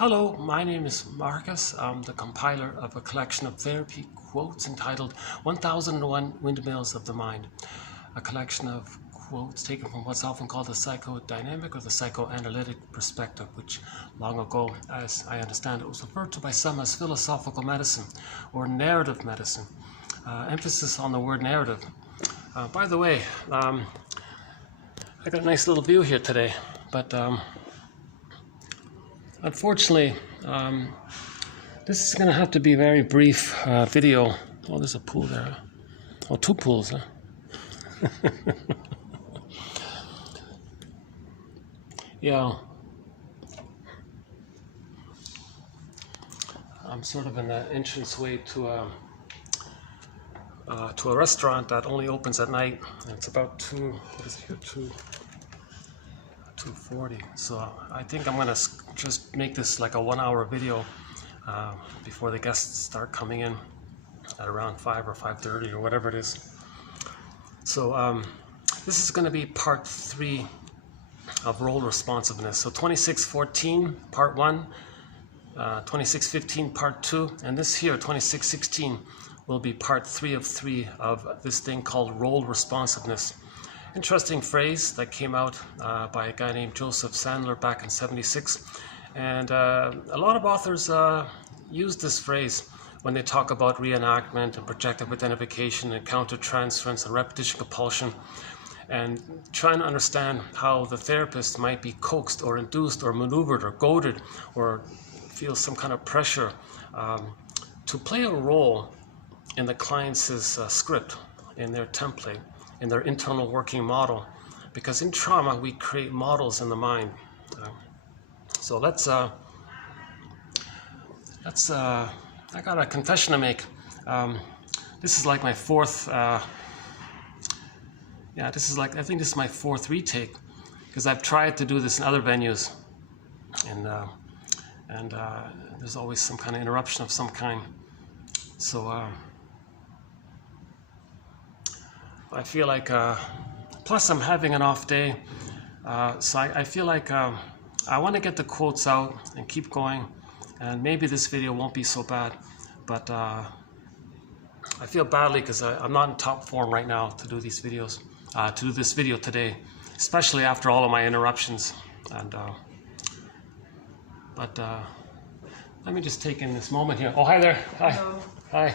Hello, my name is Marcus. I'm the compiler of a collection of therapy quotes entitled 1001 Windmills of the Mind, a collection of quotes taken from what's often called the psychodynamic or the psychoanalytic perspective, which long ago, as I understand it, was referred to by some as philosophical medicine or narrative medicine. Emphasis on the word narrative. By the way, I got a nice little view here today, but unfortunately, this is going to have to be a very brief video. Oh, there's a pool there. Oh, two pools, huh? Yeah. I'm sort of in the entranceway to a restaurant that only opens at night. And it's about 2:40. So I think I'm gonna just make this like a 1-hour video before the guests start coming in at around 5 or 5:30 or whatever it is. So this is going to be part 3 of role responsiveness. So 2614 part 1, 2615 part 2, and this here 2616 will be part 3 of 3 of this thing called role responsiveness. Interesting phrase that came out by a guy named Joseph Sandler back in '76, and a lot of authors use this phrase when they talk about reenactment and projective identification and countertransference and repetition compulsion, and trying to understand how the therapist might be coaxed or induced or maneuvered or goaded or feel some kind of pressure to play a role in the client's script, in their template, in their internal working model, because in trauma we create models in the mind. So let's I got a confession to make. This is like my fourth. I think this is my 4th retake, because I've tried to do this in other venues, and there's always some kind of interruption of some kind. So I feel like, plus I'm having an off day, so I feel like I want to get the quotes out and keep going, and maybe this video won't be so bad, but I feel badly because I'm not in top form right now to do these videos, to do this video today, especially after all of my interruptions. And let me just take in this moment here. Oh, hi there. Hi. Hello. Hi.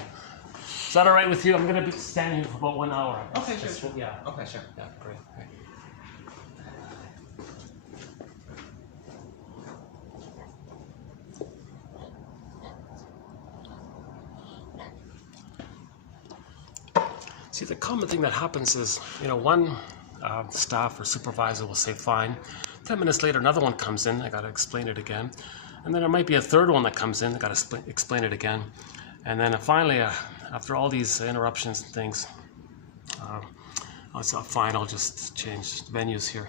Is that all right with you? I'm going to be standing here for about 1 hour. Okay, sure. Yeah. Okay, sure. Yeah, great. Okay. See, the common thing that happens is, one staff or supervisor will say, fine. 10 minutes later, another one comes in. I got to explain it again. And then there might be a third one that comes in. I got to explain it again. And then finally, after all these interruptions and things, I thought, fine, I'll just change venues here.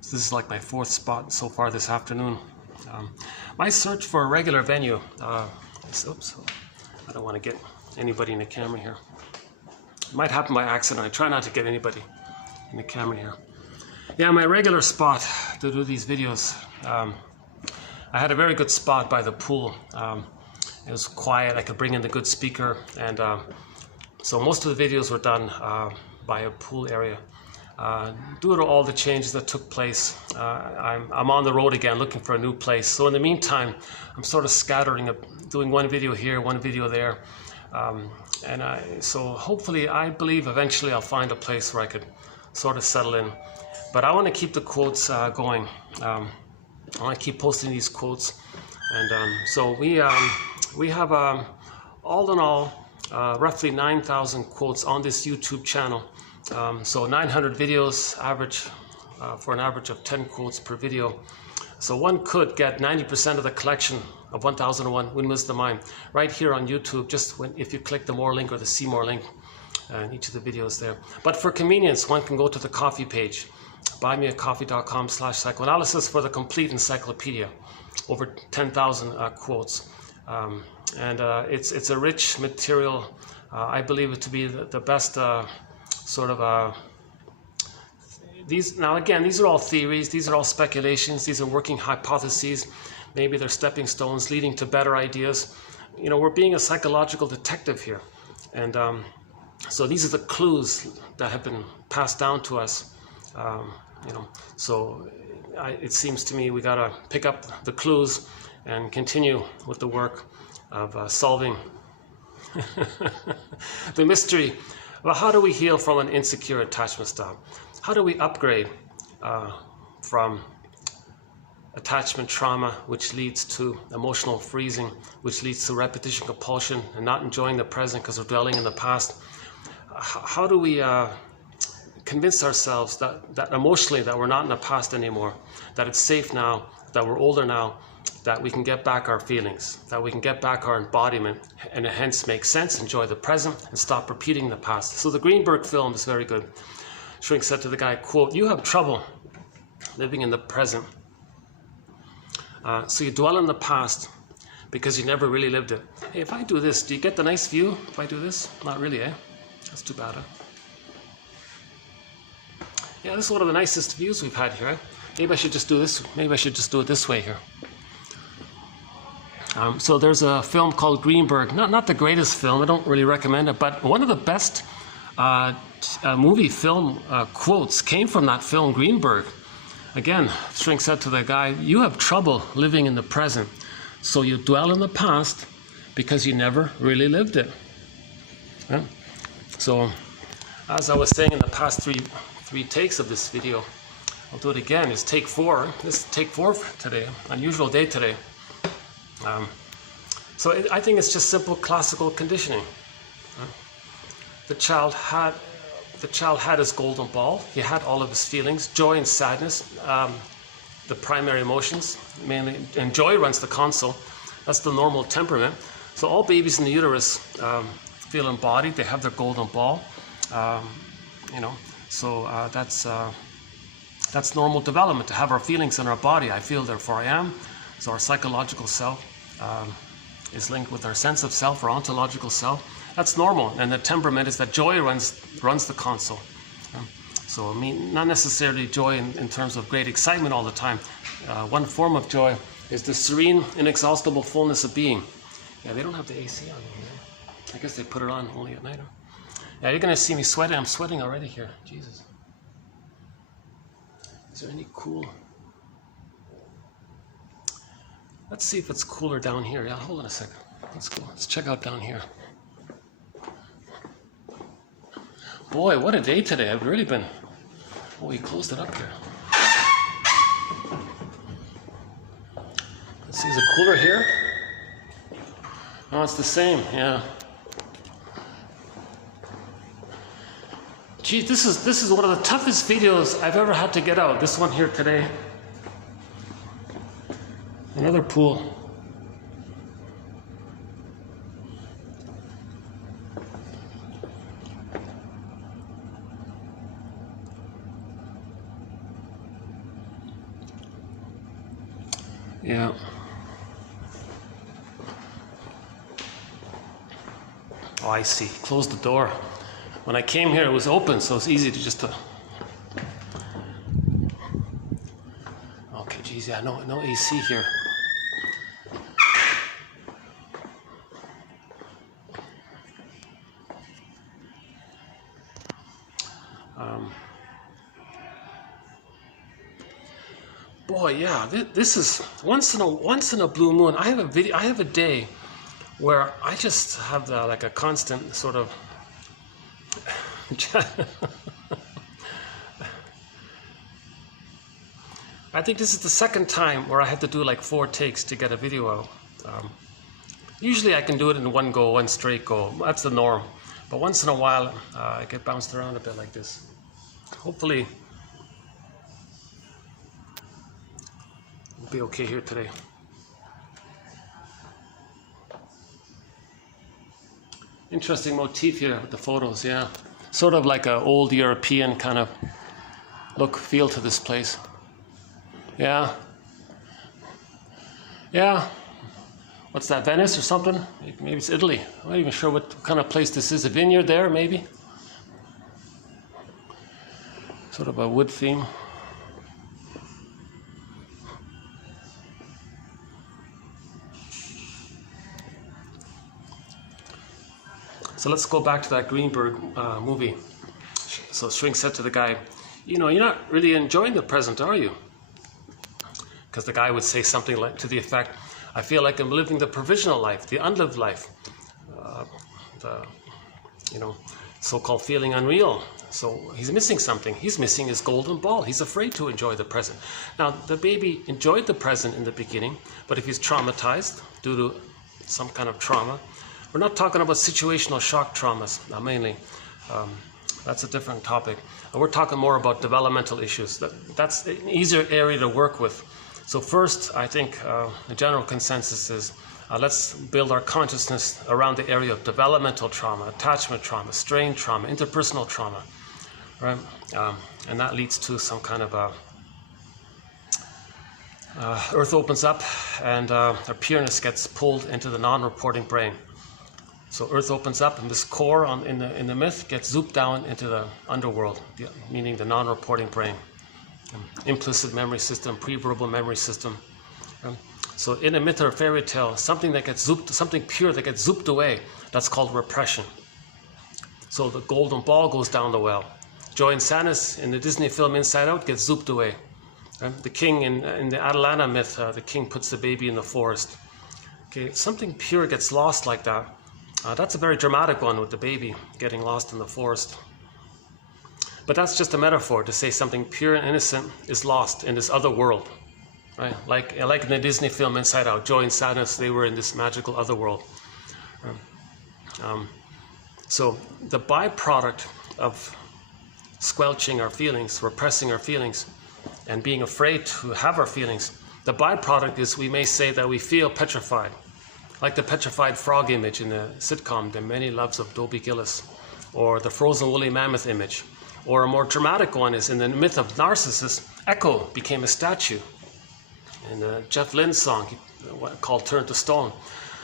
So this is like my 4th spot so far this afternoon. My search for a regular venue, oops, I don't want to get anybody in the camera here. It might happen by accident. I try not to get anybody in the camera here. Yeah, my regular spot to do these videos, I had a very good spot by the pool. It was quiet. I could bring in the good speaker, and so most of the videos were done by a pool area. Due to all the changes that took place, I'm on the road again looking for a new place. So in the meantime, I'm sort of scattering, doing one video here, one video there. So hopefully, I believe eventually I'll find a place where I could sort of settle in. But I want to keep the quotes going. I want to keep posting these quotes. And so we have, all in all, roughly 9,000 quotes on this YouTube channel. So 900 videos, average for an average of 10 quotes per video. So one could get 90% of the collection of 1001 Windmills of the Mind right here on YouTube, just if you click the More link or the See More link in each of the videos there. But for convenience, one can go to the coffee page, buymeacoffee.com/psychoanalysis for the complete encyclopedia, over 10,000 quotes. And it's a rich material. I believe it to be the best sort of now again, these are all theories, these are all speculations, these are working hypotheses. Maybe they're stepping stones leading to better ideas. You know, we're being a psychological detective here. And so these are the clues that have been passed down to us. You know, so it seems to me we got to pick up the clues and continue with the work of solving the mystery. Well, how do we heal from an insecure attachment style? How do we upgrade from attachment trauma, which leads to emotional freezing, which leads to repetition compulsion and not enjoying the present because we're dwelling in the past? How do we convince ourselves that emotionally that we're not in the past anymore, that it's safe now, that we're older now, that we can get back our feelings, that we can get back our embodiment, and hence make sense, enjoy the present, and stop repeating the past? So the Greenberg film is very good. Shrink said to the guy, quote, "You have trouble living in the present. So you dwell in the past because you never really lived it." Hey, if I do this, do you get the nice view if I do this? Not really, eh? That's too bad, huh? Yeah, this is one of the nicest views we've had here, eh? Maybe I should just do this. Maybe I should just do it this way here. So there's a film called Greenberg. Not the greatest film. I don't really recommend it, but one of the best movie film quotes came from that film Greenberg. Again, Shrink said to the guy, "You have trouble living in the present, so you dwell in the past because you never really lived it." Yeah? So, as I was saying in the past three takes of this video, I'll do it again. It's take 4. This is take 4 for today. Unusual day today. So I think it's just simple classical conditioning. The child had his golden ball. He had all of his feelings, joy and sadness, the primary emotions, mainly, and joy runs the console. That's the normal temperament. So all babies in the uterus feel embodied. They have their golden ball. You know, so that's normal development, to have our feelings in our body. I feel, therefore I am. So our psychological self is linked with our sense of self, our ontological self. That's normal, and the temperament is that joy runs the console. So I mean, not necessarily joy in terms of great excitement all the time. One form of joy is the serene, inexhaustible fullness of being. Yeah, they don't have the AC on here. I guess they put it on only at night. Huh? Yeah, you're gonna see me sweating. I'm sweating already here. Jesus. Is there any cool? Let's see if it's cooler down here. Yeah, hold on a second. Let's go. Let's check out down here. Boy, what a day today. I've really been... Oh, he closed it up here. Let's see, is it cooler here? Oh, it's the same, yeah. Gee, this is one of the toughest videos I've ever had to get out. This one here today. Another pool. Yeah. Oh, I see. Close the door. When I came here, it was open, so it's easy to just... Okay, geez, yeah, no AC here. Boy, yeah, this is once in a blue moon. I have a day where I just have like a constant sort of I think this is the second time where I had to do like 4 takes to get a video out. Usually I can do it in one go, one straight go. That's the norm. But once in a while, I get bounced around a bit like this. Hopefully, we'll be okay here today. Interesting motif here with the photos, yeah. Sort of like an old European kind of look, feel to this place. Yeah. Yeah. What's that, Venice or something? Maybe it's Italy. I'm not even sure what kind of place this is. A vineyard there, maybe? sort of a wood theme. So let's go back to that Greenberg movie. So Schwing said to the guy, you know, you're not really enjoying the present, are you? Because the guy would say something like to the effect, I feel like I'm living the provisional life, the unlived life, the, you know, so-called feeling unreal. So he's missing something. He's missing his golden ball. He's afraid to enjoy the present. Now, the baby enjoyed the present in the beginning, but if he's traumatized due to some kind of trauma, we're not talking about situational shock traumas, mainly. That's a different topic. And we're talking more about developmental issues. That's an easier area to work with. So first, I think the general consensus is let's build our consciousness around the area of developmental trauma, attachment trauma, strain trauma, interpersonal trauma, right? And that leads to some kind of earth opens up and our pureness gets pulled into the non-reporting brain. So earth opens up and this core in the myth gets zooped down into the underworld, meaning the non-reporting brain. Implicit memory system, pre-verbal memory system. So in a myth or a fairy tale, something that gets zooped, something pure that gets zooped away, that's called repression. So the golden ball goes down the well. Joy and sadness in the Disney film Inside Out gets zooped away. The king in the Atalanta myth, the king puts the baby in the forest. Okay, something pure gets lost like that. That's a very dramatic one with the baby getting lost in the forest. But that's just a metaphor to say something pure and innocent is lost in this other world, right? Like in the Disney film Inside Out, joy and sadness, they were in this magical other world. So the byproduct of squelching our feelings, repressing our feelings, and being afraid to have our feelings, the byproduct is we may say that we feel petrified, like the petrified frog image in the sitcom The Many Loves of Dobie Gillis, or the frozen woolly mammoth image. Or a more dramatic one is in the myth of Narcissus, Echo became a statue. In the Jeff Lynne song called Turn to Stone.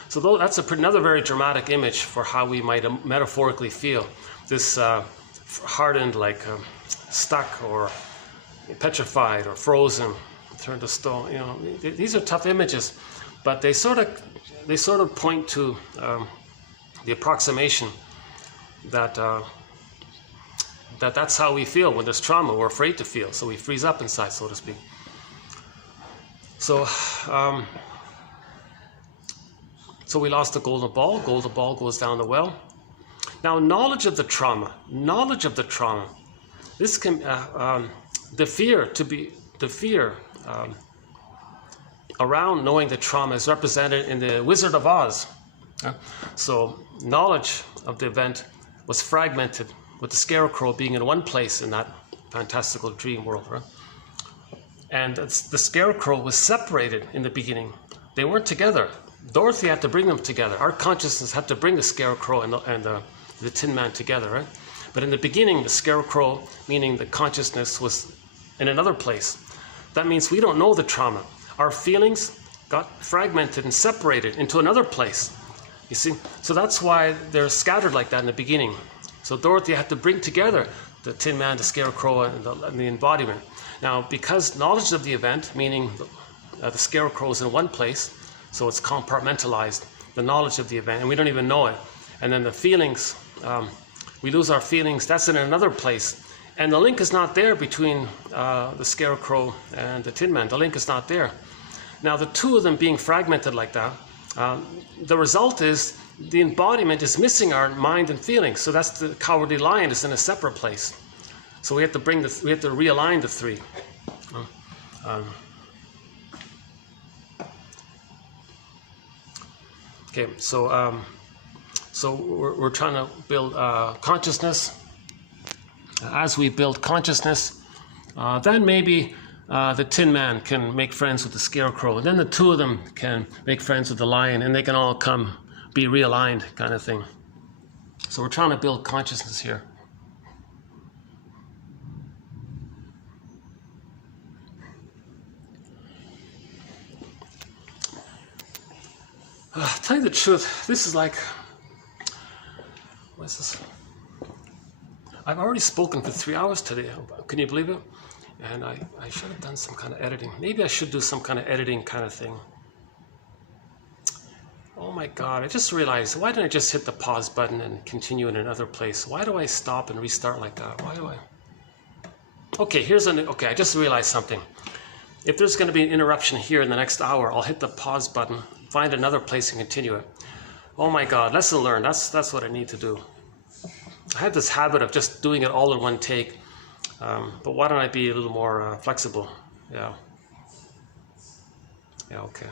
So that's another very dramatic image for how we might metaphorically feel. This hardened, like stuck or petrified or frozen, turned to stone. You know, these are tough images, but they sort of point to the approximation that that's how we feel when there's trauma. We're afraid to feel, so we freeze up inside, so to speak. So, so we lost the golden ball. Golden ball goes down the well. Now, knowledge of the trauma. This can the fear around knowing the trauma is represented in the Wizard of Oz. So, knowledge of the event was fragmented, with the scarecrow being in one place in that fantastical dream world, right? And the scarecrow was separated in the beginning. They weren't together. Dorothy had to bring them together. Our consciousness had to bring the scarecrow and the Tin Man together, right? But in the beginning, the scarecrow, meaning the consciousness, was in another place. That means we don't know the trauma. Our feelings got fragmented and separated into another place. You see? So that's why they're scattered like that in the beginning. So Dorothy had to bring together the Tin Man, the Scarecrow, and the embodiment. Now, because knowledge of the event, meaning the Scarecrow is in one place, so it's compartmentalized, the knowledge of the event, and we don't even know it. And then the feelings, we lose our feelings, that's in another place. And the link is not there between the Scarecrow and the Tin Man. The link is not there. Now, the two of them being fragmented like that, the result is the embodiment is missing our mind and feelings. So that's the cowardly lion is in a separate place. So we have to realign the three. Okay, so we're trying to build consciousness. As we build consciousness, then maybe the Tin Man can make friends with the Scarecrow, and then the two of them can make friends with the lion, and they can all come be realigned, kind of thing. So we're trying to build consciousness here. Tell you the truth, this is like, what is this? I've already spoken for 3 hours today. Can you believe it? And I should have done some kind of editing. Maybe I should do some kind of editing kind of thing. Oh my God, I just realized, why didn't I just hit the pause button and continue in another place? Why do I stop and restart like that? Why do I? Okay, okay, I just realized something. If there's going to be an interruption here in the next hour, I'll hit the pause button, find another place and continue it. Oh my God, lesson learned. That's what I need to do. I had this habit of just doing it all in one take, but why don't I be a little more flexible? Yeah. Yeah, okay.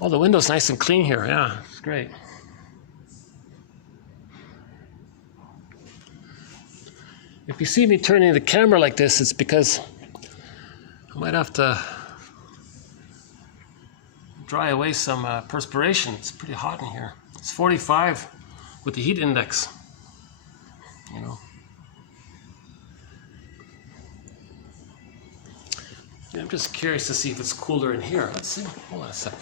Oh, the window's nice and clean here. Yeah, it's great. If you see me turning the camera like this, it's because I might have to dry away some perspiration. It's pretty hot in here. It's 45 with the heat index, you know. Yeah, I'm just curious to see if it's cooler in here. Let's see. Hold on a sec.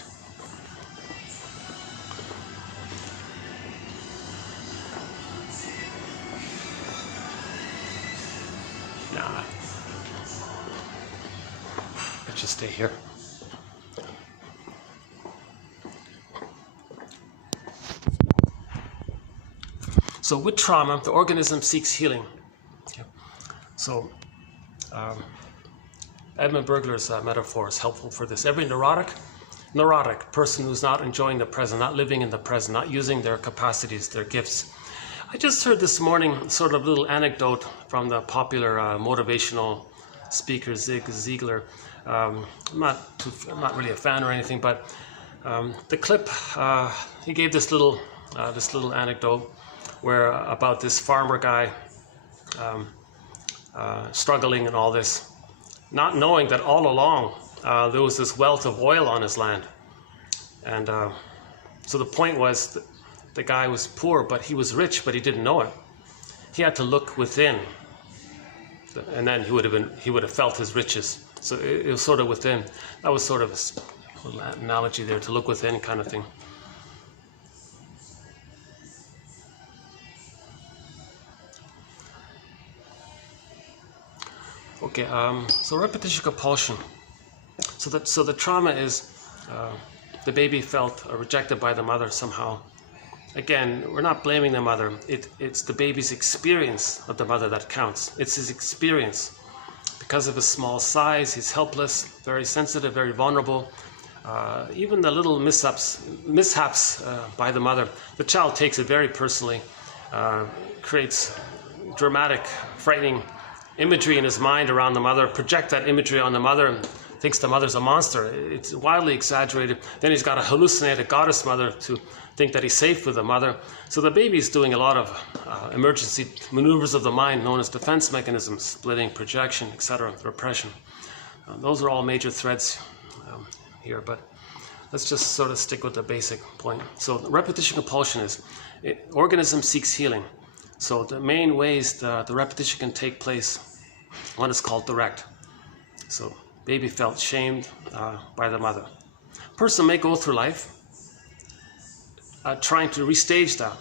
Nah. Let's just stay here. So with trauma, the organism seeks healing. Okay. So Edmund Burglar's metaphor is helpful for this. Every neurotic person who's not enjoying the present, not living in the present, not using their capacities, their gifts. I just heard this morning sort of a little anecdote from the popular motivational speaker Zig Ziglar. I'm not really a fan or anything, but the clip he gave this little anecdote where about this farmer guy struggling and all this, not knowing that all along there was this wealth of oil on his land. And so the point was the guy was poor, but he was rich, but he didn't know it. He had to look within, and then he would have felt his riches. So it was sort of within. That was sort of a little analogy there, to look within kind of thing. Okay, so repetition compulsion. So the trauma is the baby felt rejected by the mother somehow. Again, we're not blaming the mother. It's the baby's experience of the mother that counts. It's his experience. Because of his small size, he's helpless, very sensitive, very vulnerable. Even the little mishaps by the mother, the child takes it very personally, creates dramatic, frightening imagery in his mind around the mother, project that imagery on the mother, and thinks the mother's a monster. It's wildly exaggerated. Then he's got to hallucinate a goddess mother to think that he's safe with the mother. So the baby's doing a lot of emergency maneuvers of the mind known as defense mechanisms, splitting, projection, etc., repression. Those are all major threads here, but let's just sort of stick with the basic point. So repetition compulsion is, organism seeks healing. So the main ways the repetition can take place, one is called direct. So baby felt shamed by the mother. Person may go through life trying to restage that.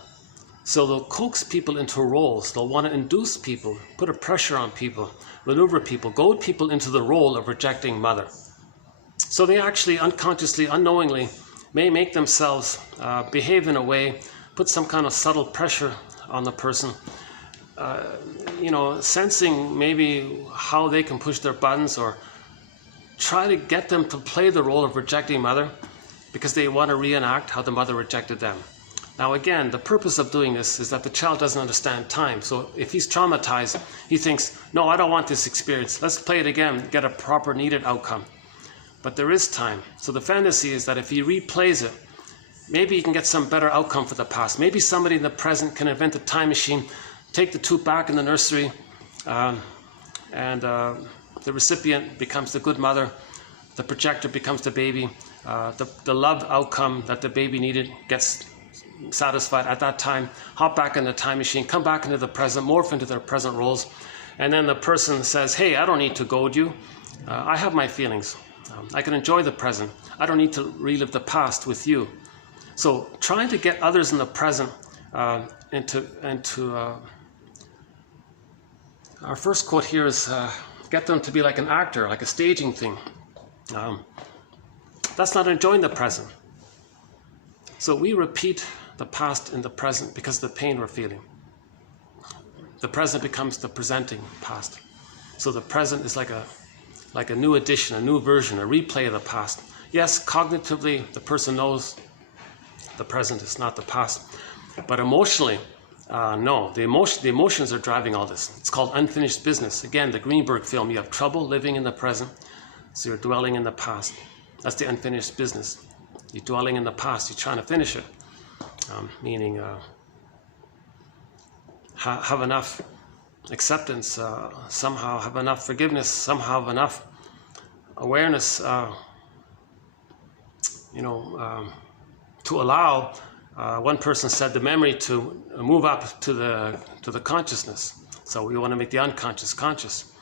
So they'll coax people into roles. They'll want to induce people, put a pressure on people, maneuver people, goad people into the role of rejecting mother. So they actually unconsciously, unknowingly may make themselves behave in a way, put some kind of subtle pressure on the person, sensing maybe how they can push their buttons, or try to get them to play the role of rejecting mother because they want to reenact how the mother rejected them. Now again, the purpose of doing this is that the child doesn't understand time. So if he's traumatized, he thinks, no, I don't want this experience. Let's play it again, get a proper needed outcome. But there is time. So the fantasy is that if he replays it, maybe he can get some better outcome for the past. Maybe somebody in the present can invent a time machine, take the two back in the nursery, and the recipient becomes the good mother, the projector becomes the baby, the love outcome that the baby needed gets satisfied at that time, hop back in the time machine, come back into the present, morph into their present roles, and then the person says, hey, I don't need to goad you, I have my feelings, I can enjoy the present, I don't need to relive the past with you. So trying to get others in the present Our first quote here is get them to be like an actor, like a staging thing. That's not enjoying the present. So we repeat the past in the present because of the pain we're feeling. The present becomes the presenting past. So the present is like a new edition, a new version, a replay of the past. Yes, cognitively, the person knows the present is not the past. But emotionally, no. The emotions are driving all this. It's called unfinished business. Again, the Greenberg film, you have trouble living in the present, so you're dwelling in the past. That's the unfinished business. You're dwelling in the past, you're trying to finish it. Meaning have enough acceptance, somehow have enough forgiveness, somehow have enough awareness, to allow, one person said, the memory to move up to the consciousness. So we want to make the unconscious conscious.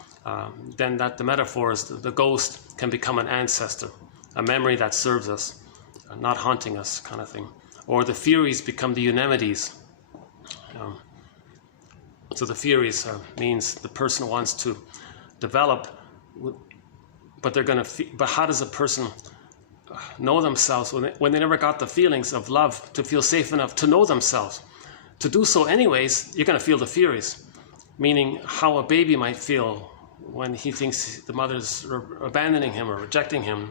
Then the metaphor is the ghost can become an ancestor, a memory that serves us, not haunting us, kind of thing. Or the Furies become the Euneminides. So the Furies means the person wants to develop, but they're going to. But how does a person know themselves when they never got the feelings of love to feel safe enough to know themselves? To do so anyways, you're going to feel the Furies, meaning how a baby might feel when he thinks the mother's abandoning him or rejecting him,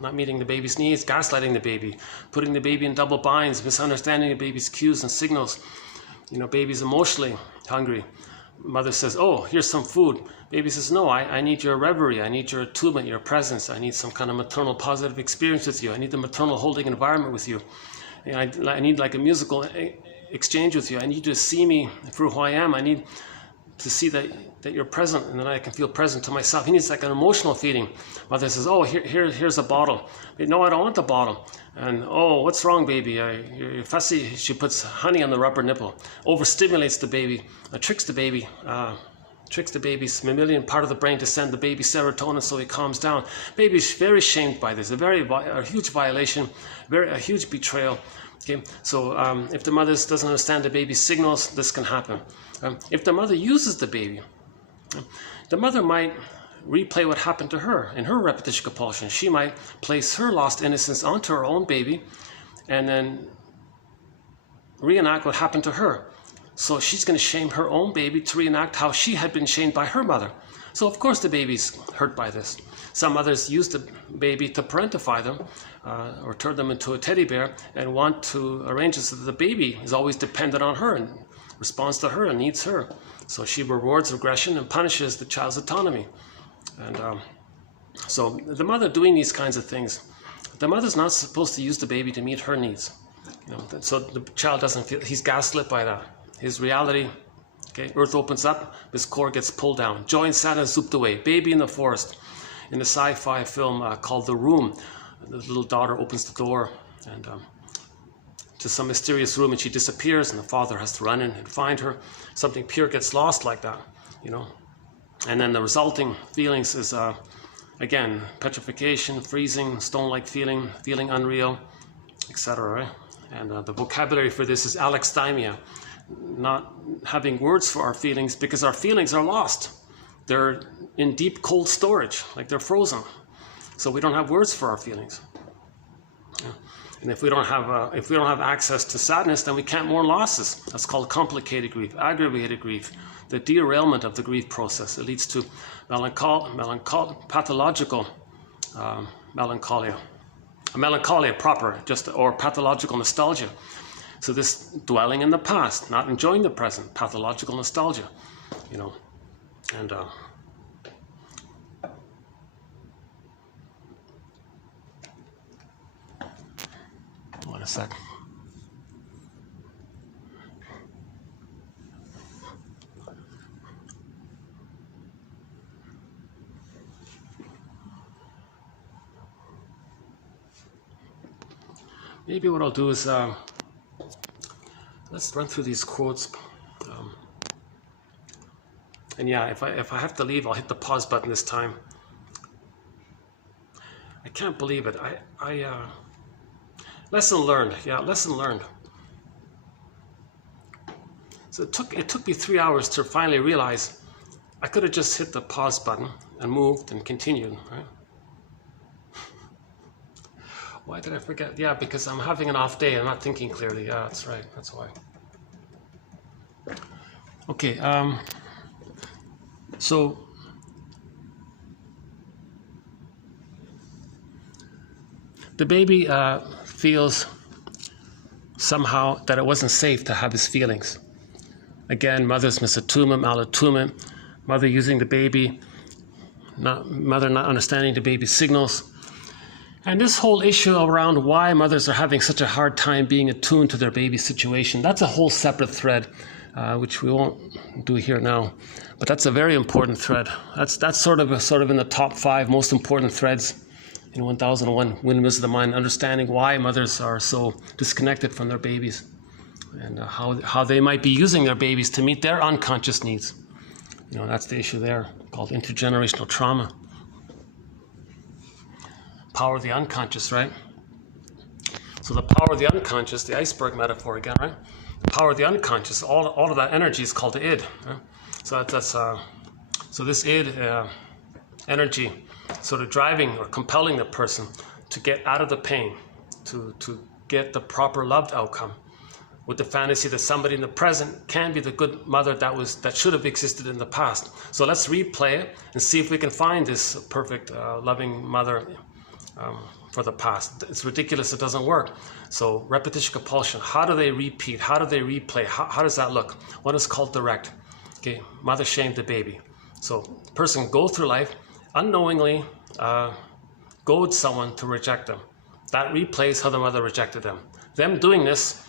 not meeting the baby's needs, gaslighting the baby, putting the baby in double binds, misunderstanding the baby's cues and signals. Baby's emotionally hungry. Mother says, oh, here's some food. Baby says, no, I need your reverie. I need your attunement, your presence. I need some kind of maternal positive experience with you. I need the maternal holding environment with you. And I need like a musical exchange with you. I need you to see me for who I am. I need to see that you're present, and then I can feel present to myself. He needs like an emotional feeding. Mother says, oh, here's a bottle. No, I don't want the bottle. And, oh, what's wrong, baby? You're fussy. She puts honey on the rubber nipple, overstimulates the baby, tricks the baby's mammalian part of the brain to send the baby serotonin so he calms down. Baby's very shamed by this, a huge violation, a huge betrayal. Okay, so if the mother doesn't understand the baby's signals, this can happen. If the mother uses the baby, the mother might replay what happened to her in her repetition compulsion. She might place her lost innocence onto her own baby and then reenact what happened to her. So she's going to shame her own baby to reenact how she had been shamed by her mother. So of course the baby's hurt by this. Some mothers use the baby to parentify them or turn them into a teddy bear and want to arrange it so that the baby is always dependent on her and responds to her and needs her. So she rewards aggression and punishes the child's autonomy. And so the mother doing these kinds of things, the mother's not supposed to use the baby to meet her needs. So the child doesn't feel, he's gaslit by that. His reality, okay, earth opens up, his core gets pulled down. Joy and sadness zooped away. Baby in the forest. In the sci-fi film called The Room, the little daughter opens the door and to some mysterious room, and she disappears, and the father has to run in and find her. Something pure gets lost like that, And then the resulting feelings is, again, petrification, freezing, stone-like feeling unreal, etc. Right? And the vocabulary for this is alexithymia, not having words for our feelings because our feelings are lost. They're in deep cold storage, like they're frozen. So we don't have words for our feelings. And if we don't have access to sadness, then we can't mourn losses. That's called complicated grief, aggravated grief, the derailment of the grief process. It leads to pathological melancholia, melancholia proper, or pathological nostalgia. So this dwelling in the past, not enjoying the present, pathological nostalgia, and wait a sec. Maybe what I'll do is let's run through these quotes. And yeah, if I have to leave, I'll hit the pause button this time. I can't believe it. Lesson learned. Yeah, lesson learned. So it took me 3 hours to finally realize I could have just hit the pause button and moved and continued, right? Why did I forget? Yeah, because I'm having an off day. I'm not thinking clearly. Yeah, that's right. That's why. Okay. So the baby feels somehow that it wasn't safe to have his feelings. Again, mother's misattunement, malattunement, mother using the baby, mother not understanding the baby's signals. And this whole issue around why mothers are having such a hard time being attuned to their baby's situation, that's a whole separate thread, which we won't do here now. But that's a very important thread. That's sort of in the top 5 most important threads in 1001 Windmills of the Mind, understanding why mothers are so disconnected from their babies and how they might be using their babies to meet their unconscious needs. You know, that's the issue there, called intergenerational trauma. Power of the unconscious, right? So the power of the unconscious, the iceberg metaphor again, right? The power of the unconscious, all of that energy is called the id. Right? So this id energy sort of driving or compelling the person to get out of the pain, to get the proper loved outcome, with the fantasy that somebody in the present can be the good mother that should have existed in the past. So let's replay it and see if we can find this perfect loving mother for the past. It's ridiculous, it doesn't work. So repetition compulsion, how do they repeat? How do they replay? How does that look? One is called direct. Okay, mother shamed the baby. So person go through life unknowingly goad someone to reject them. That replays how the mother rejected them. Them doing this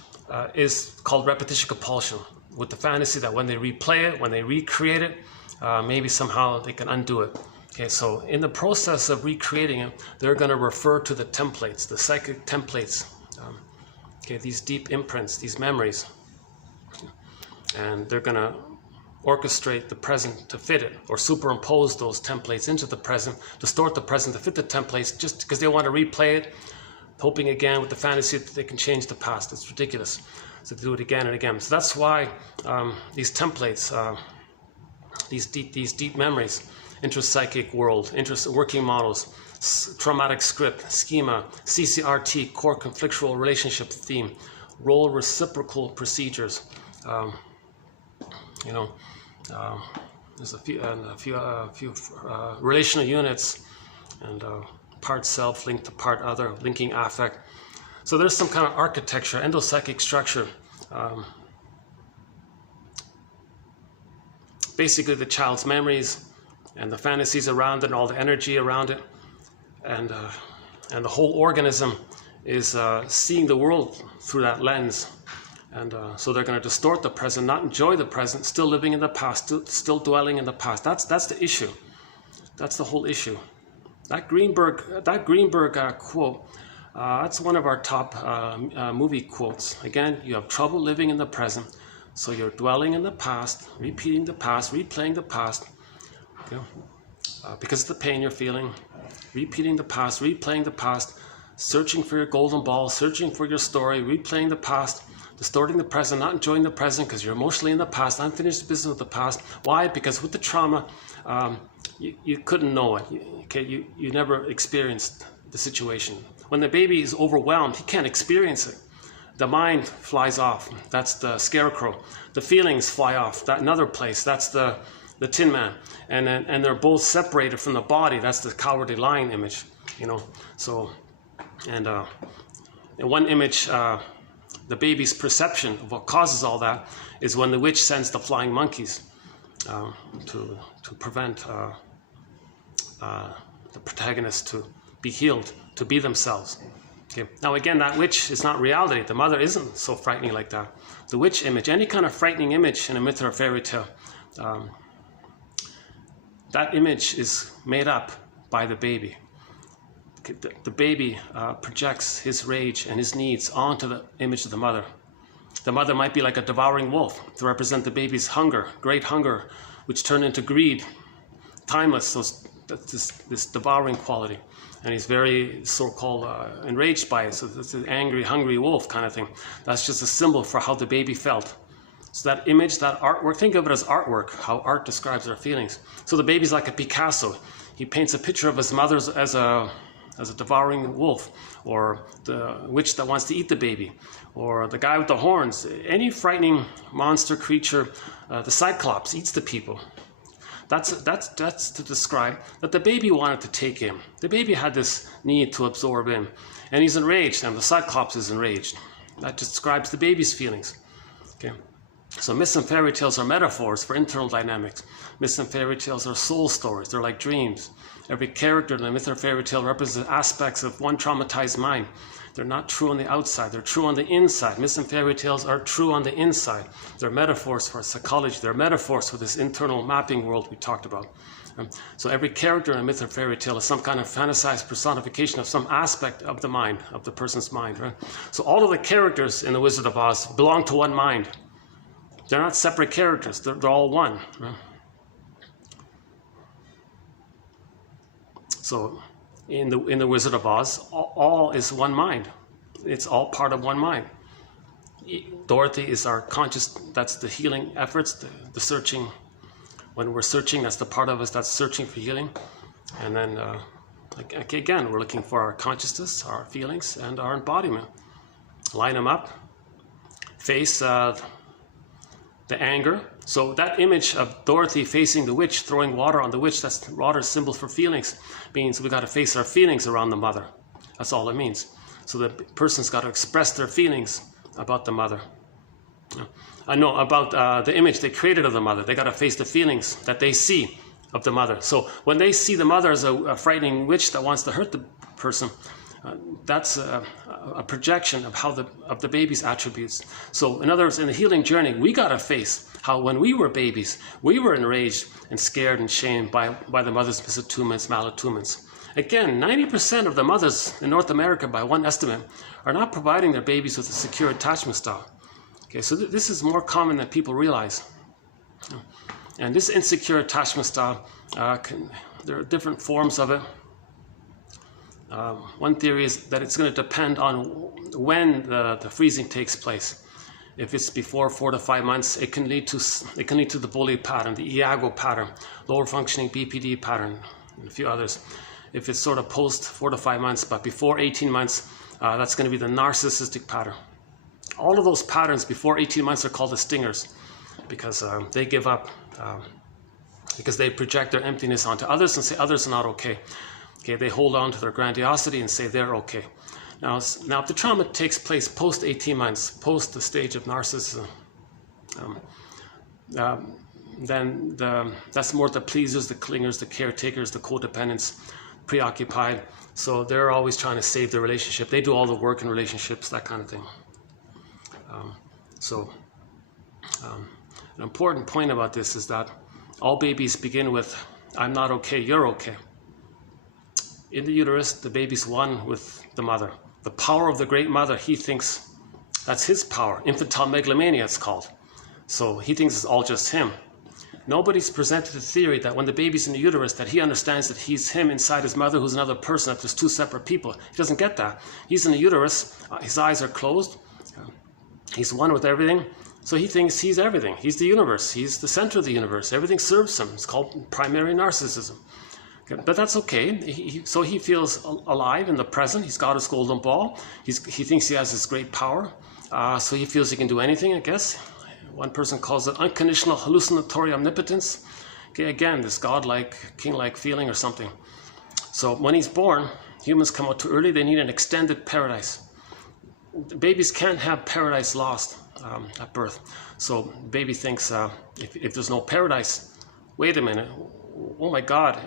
is called repetition compulsion, with the fantasy that when they replay it, when they recreate it, maybe somehow they can undo it. Okay, so in the process of recreating it, they're going to refer to the templates, the psychic templates, okay, these deep imprints, these memories, and they're going to orchestrate the present to fit it, or superimpose those templates into the present, distort the present to fit the templates, just because they want to replay it, hoping again with the fantasy that they can change the past. It's ridiculous. So they do it again and again. So that's why these templates, these deep memories, intrapsychic world, working models, traumatic script, schema, CCRT, core conflictual relationship theme, role reciprocal procedures. There's a few relational units, and part self linked to part other, linking affect. So there's some kind of architecture, endopsychic structure. Basically the child's memories and the fantasies around it and all the energy around it. And the whole organism is seeing the world through that lens. And so they're going to distort the present, not enjoy the present, still living in the past, still dwelling in the past. That's the issue. That's the whole issue. That Greenberg quote, that's one of our top movie quotes. Again, you have trouble living in the present, so you're dwelling in the past, repeating the past, replaying the past, okay? Because of the pain you're feeling, repeating the past, replaying the past, searching for your golden ball, searching for your story, replaying the past, distorting the present, not enjoying the present because you're emotionally in the past, unfinished business of the past. Why? Because with the trauma, you couldn't know it. You never experienced the situation. When the baby is overwhelmed, he can't experience it. The mind flies off. That's the scarecrow. The feelings fly off. That another place. That's the Tin Man. And they're both separated from the body. That's the cowardly lion image. So, and in one image, the baby's perception of what causes all that is when the witch sends the flying monkeys to prevent the protagonist to be healed, to be themselves. Okay. Now again, that witch is not reality. The mother isn't so frightening like that. The witch image, any kind of frightening image in a myth or a fairy tale, that image is made up by the baby. The baby projects his rage and his needs onto the image of the mother. The mother might be like a devouring wolf to represent the baby's hunger, great hunger, which turned into greed, timeless, so this devouring quality. And he's very so-called enraged by it, so it's an angry, hungry wolf kind of thing. That's just a symbol for how the baby felt. So that image, that artwork, think of it as artwork, how art describes our feelings. So the baby's like a Picasso. He paints a picture of his mother as a devouring wolf, or the witch that wants to eat the baby, or the guy with the horns. Any frightening monster creature, the Cyclops eats the people. That's to describe that the baby wanted to take in. The baby had this need to absorb in, and he's enraged, and the Cyclops is enraged. That describes the baby's feelings. Okay. So myths and fairy tales are metaphors for internal dynamics. Myths and fairy tales are soul stories. They're like dreams. Every character in a myth or fairy tale represents aspects of one traumatized mind. They're not true on the outside. They're true on the inside. Myths and fairy tales are true on the inside. They're metaphors for psychology. They're metaphors for this internal mapping world we talked about. So every character in a myth or fairy tale is some kind of fantasized personification of some aspect of the mind, of the person's mind. Right? So all of the characters in The Wizard of Oz belong to one mind. They're not separate characters. They're all one. Right? So in the Wizard of Oz, all is one mind. It's all part of one mind. Dorothy is our conscious, that's the healing efforts, the searching. When we're searching, that's the part of us that's searching for healing. And then, again, we're looking for our consciousness, our feelings, and our embodiment. Line them up. Face the anger. So that image of Dorothy facing the witch, throwing water on the witch, that's water symbol for feelings, means we got to face our feelings around the mother. That's all it means. So the person's got to express their feelings about the mother. I know about the image they created of the mother. They got to face the feelings that they see of the mother. So when they see the mother as a frightening witch that wants to hurt the person, that's a projection of how the baby's attributes. So in other words, in the healing journey, we got to face how when we were babies, we were enraged and scared and shamed by the mother's misattunements, malattunements. Again, 90% of the mothers in North America, by one estimate, are not providing their babies with a secure attachment style. Okay, so this is more common than people realize. And this insecure attachment style, there are different forms of it. One theory is that it's going to depend on when the freezing takes place. If it's before 4 to 5 months, it can lead to the bully pattern, the Iago pattern, lower functioning BPD pattern, and a few others. If it's sort of post 4 to 5 months, but before 18 months, that's going to be the narcissistic pattern. All of those patterns before 18 months are called the stingers, because they give up, because they project their emptiness onto others and say others are not okay. Okay, they hold on to their grandiosity and say they're okay. Now if the trauma takes place post 18 months, post the stage of narcissism, then that's more the pleasers, the clingers, the caretakers, the codependents, preoccupied. So they're always trying to save the relationship. They do all the work in relationships, that kind of thing. An important point about this is that all babies begin with, I'm not okay, you're okay. In the uterus, the baby's one with the mother. The power of the great mother, he thinks that's his power. Infantile megalomania, it's called. So he thinks it's all just him. Nobody's presented the theory that when the baby's in the uterus, that he understands that he's him inside his mother, who's another person, that there's two separate people. He doesn't get that. He's in the uterus, his eyes are closed, he's one with everything. So he thinks he's everything. He's the universe. He's the center of the universe. Everything serves him. It's called primary narcissism. Okay, but that's okay. So he feels alive in the present. He's got his golden ball. He thinks he has this great power. So he feels he can do anything, I guess. One person calls it unconditional hallucinatory omnipotence. Okay, again, this godlike, king-like feeling or something. So when he's born, humans come out too early. They need an extended paradise. Babies can't have paradise lost at birth. So baby thinks, if there's no paradise, wait a minute, oh my God,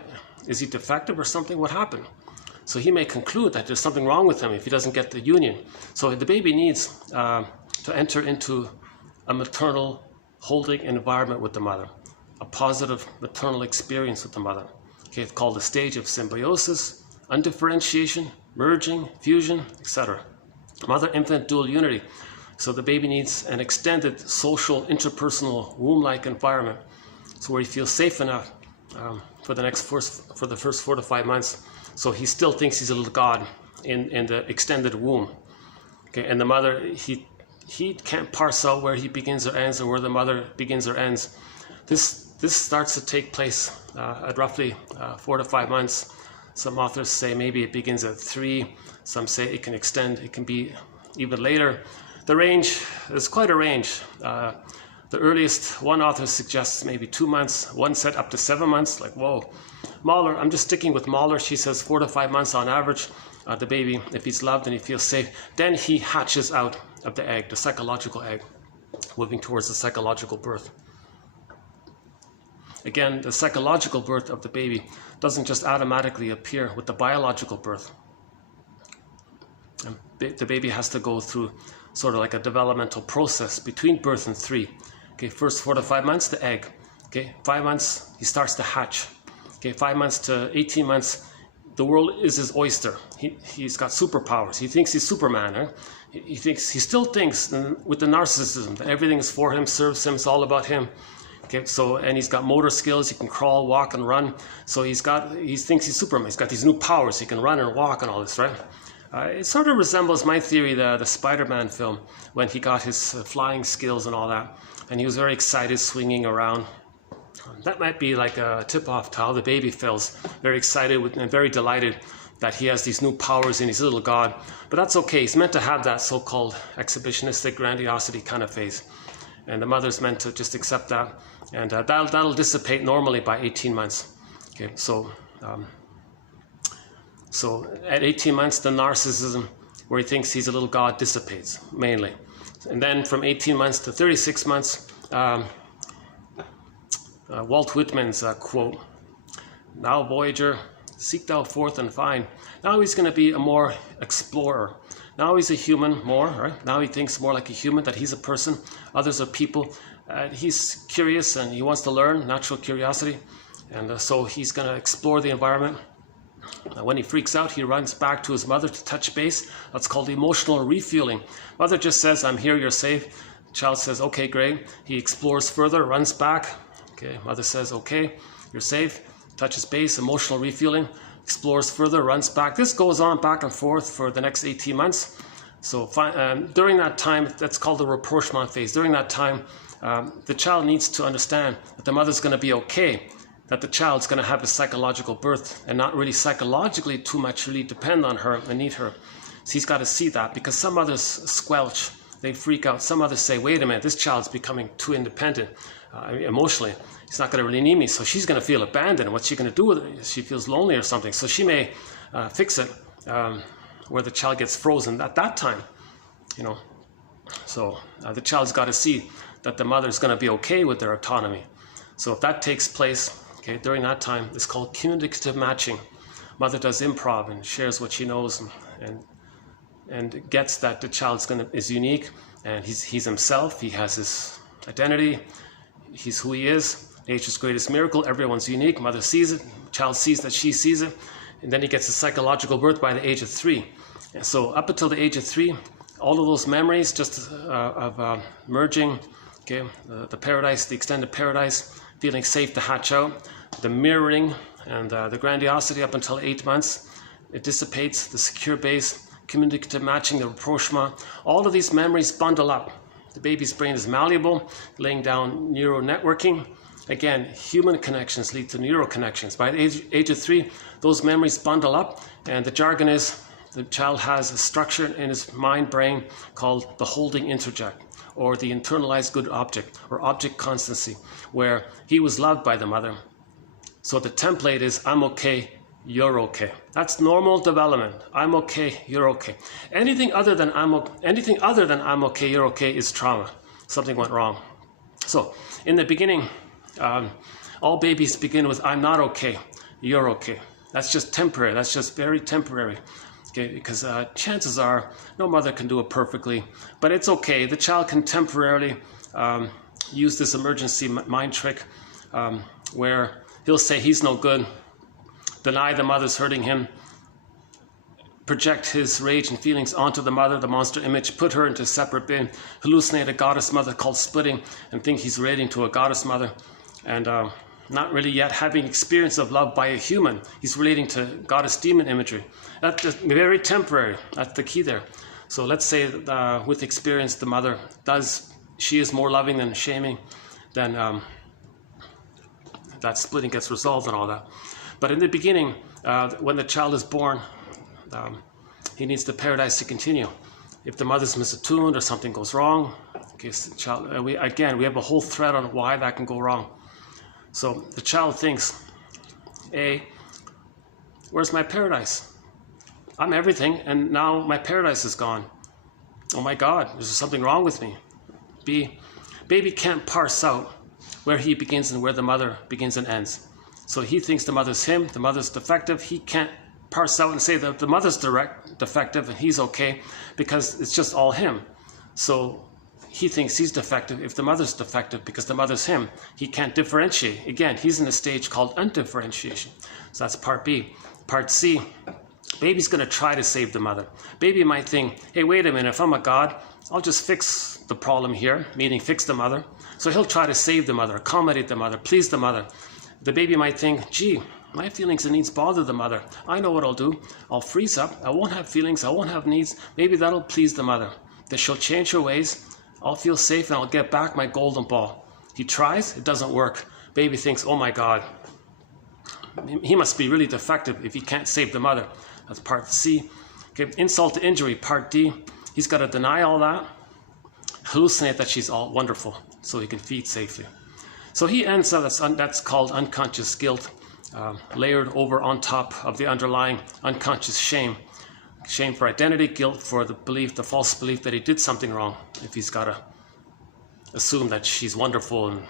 is he defective or something? What happened? So he may conclude that there's something wrong with him if he doesn't get the union. So the baby needs to enter into a maternal holding environment with the mother, a positive maternal experience with the mother. Okay, it's called the stage of symbiosis, undifferentiation, merging, fusion, etc. Mother-infant dual unity. So the baby needs an extended social, interpersonal, womb-like environment, so where he feels safe enough for the first 4 to 5 months. So he still thinks he's a little god in the extended womb. Okay, and the mother, he can't parse out where he begins or ends, or where the mother begins or ends. This starts to take place at roughly 4 to 5 months. Some authors say maybe it begins at 3. Some say it can extend. It can be even later. The range, there's quite a range. The earliest, one author suggests maybe 2 months. One said up to 7 months. Like, whoa. Mahler, I'm just sticking with Mahler. She says 4 to 5 months on average. The baby, if he's loved and he feels safe, then he hatches out of the egg, the psychological egg, moving towards the psychological birth. Again, the psychological birth of the baby doesn't just automatically appear with the biological birth. And the baby has to go through sort of like a developmental process between birth and 3. Okay, first 4 to 5 months, the egg. Okay, 5 months, he starts to hatch. Okay, 5 months to 18 months, the world is his oyster. He's got superpowers. He thinks he's Superman. Right? He still thinks with the narcissism that everything is for him, serves him, it's all about him. Okay, and he's got motor skills. He can crawl, walk, and run. So he thinks he's Superman. He's got these new powers. He can run and walk and all this, right? It sort of resembles my theory, the Spider-Man film, when he got his flying skills and all that, and he was very excited, swinging around. That might be like a tip-off to how the baby feels, very excited and very delighted that he has these new powers in his little god. But that's okay. He's meant to have that so-called exhibitionistic grandiosity kind of phase. And the mother's meant to just accept that. And that'll dissipate normally by 18 months. Okay, so at 18 months, the narcissism, where he thinks he's a little god, dissipates, mainly. And then from 18 months to 36 months, Walt Whitman's quote, "Now, Voyager, seek thou forth and find." Now he's going to be a more explorer. Now he's a human more, right? Now he thinks more like a human, that he's a person, others are people. He's curious and he wants to learn, natural curiosity. And so he's going to explore the environment. When he freaks out, he runs back to his mother to touch base. That's called emotional refueling. Mother just says, "I'm here, you're safe." The child says, "Okay, great." He explores further, runs back. Okay, mother says, "Okay, you're safe." Touches base, emotional refueling. Explores further, runs back. This goes on back and forth for the next 18 months. So during that time, that's called the rapprochement phase. During that time, the child needs to understand that the mother's going to be okay, that the child's going to have a psychological birth and not really psychologically too much really depend on her and need her. So he's got to see that, because some others squelch, they freak out. Some others say, "Wait a minute, this child's becoming too independent emotionally. He's not going to really need me." So she's going to feel abandoned. What's she going to do with it? She feels lonely or something. So she may fix it where the child gets frozen at that time, you know. So the child's got to see that the mother's going to be okay with their autonomy. So if that takes place, okay, during that time, it's called communicative matching. Mother does improv and shares what she knows and gets that the child is unique, and he's himself. He has his identity. He's who he is. Nature's greatest miracle. Everyone's unique. Mother sees it. Child sees that she sees it. And then he gets a psychological birth by the age of 3. And so up until the age of 3, all of those memories just of merging, okay, the paradise, the extended paradise, feeling safe to hatch out, the mirroring and the grandiosity up until 8 months, it dissipates, the secure base, communicative matching, the rapprochement, all of these memories bundle up. The baby's brain is malleable, laying down neural networking. Again, human connections lead to neural connections. By the age of 3, those memories bundle up, and the jargon is the child has a structure in his mind brain called the holding interject, or the internalized good object, or object constancy, where he was loved by the mother. So the template is, "I'm okay, you're okay." That's normal development. I'm okay, you're okay. Anything other than I'm okay, you're okay is trauma. Something went wrong. So in the beginning, all babies begin with, "I'm not okay, you're okay." That's just temporary. That's just very temporary. Okay, because chances are no mother can do it perfectly, but it's okay. The child can temporarily use this emergency mind trick where he'll say he's no good, deny the mother's hurting him, project his rage and feelings onto the mother, the monster image, put her into a separate bin, hallucinate a goddess mother called splitting, and think he's relating to a goddess mother, and not really yet having experience of love by a human. He's relating to goddess demon imagery. That's just very temporary. That's the key there. So let's say that, with experience, the mother she is more loving than shaming, then that splitting gets resolved and all that. But in the beginning, when the child is born, he needs the paradise to continue. If the mother's misattuned or something goes wrong, okay, so the child, we have a whole thread on why that can go wrong. So the child thinks, where's my paradise? I'm everything, and now my paradise is gone. Oh my God, there's something wrong with me. B, baby can't parse out where he begins and where the mother begins and ends. So he thinks the mother's him, the mother's defective. He can't parse out and say that the mother's defective and he's okay, because it's just all him. So he thinks he's defective if the mother's defective, because the mother's him. He can't differentiate. Again, he's in a stage called undifferentiation. So that's part B. Part C, baby's going to try to save the mother. Baby might think, hey, wait a minute, if I'm a God, I'll just fix the problem here, meaning fix the mother. So he'll try to save the mother, accommodate the mother, please the mother. The baby might think, gee, my feelings and needs bother the mother. I know what I'll do. I'll freeze up. I won't have feelings. I won't have needs. Maybe that'll please the mother. That she'll change her ways. I'll feel safe and I'll get back my golden ball. He tries. It doesn't work. Baby thinks, oh my God, he must be really defective if he can't save the mother. That's part C. Okay, insult to injury, part D. He's got to deny all that, hallucinate that she's all wonderful so he can feed safely. So he ends up, that's called unconscious guilt, layered over on top of the underlying unconscious shame. Shame for identity, guilt for the belief, the false belief that he did something wrong. If he's got to assume that she's wonderful, and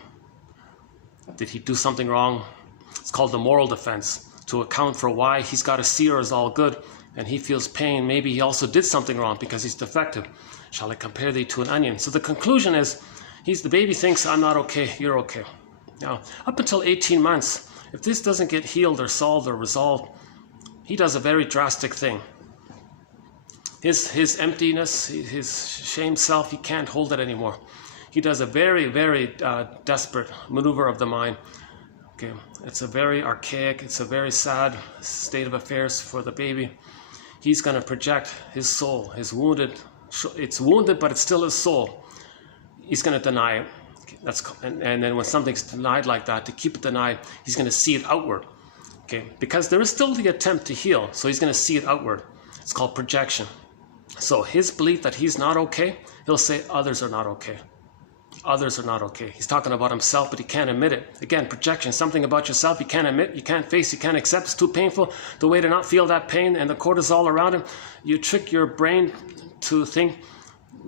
did he do something wrong? It's called the moral defense, to account for why he's got to see her as all good and he feels pain. Maybe he also did something wrong because he's defective. Shall I compare thee to an onion? So the conclusion is, the baby thinks, I'm not okay, you're okay. Now, up until 18 months, if this doesn't get healed or solved or resolved, he does a very drastic thing. His emptiness, his shame self, he can't hold it anymore. He does a very, very desperate maneuver of the mind. Okay, it's a very archaic, it's a very sad state of affairs for the baby. He's going to project his soul, his wounded, it's wounded, but it's still his soul. He's going to deny it. Okay, and then when something's denied like that, to keep it denied, he's going to see it outward. Okay, because there is still the attempt to heal, so he's going to see it outward. It's called projection. So his belief that he's not okay, he'll say others are not okay. Others are not okay. He's talking about himself, but he can't admit it. Again, projection, something about yourself you can't admit, you can't face, you can't accept. It's too painful. The way to not feel that pain and the cortisol around him, you trick your brain to think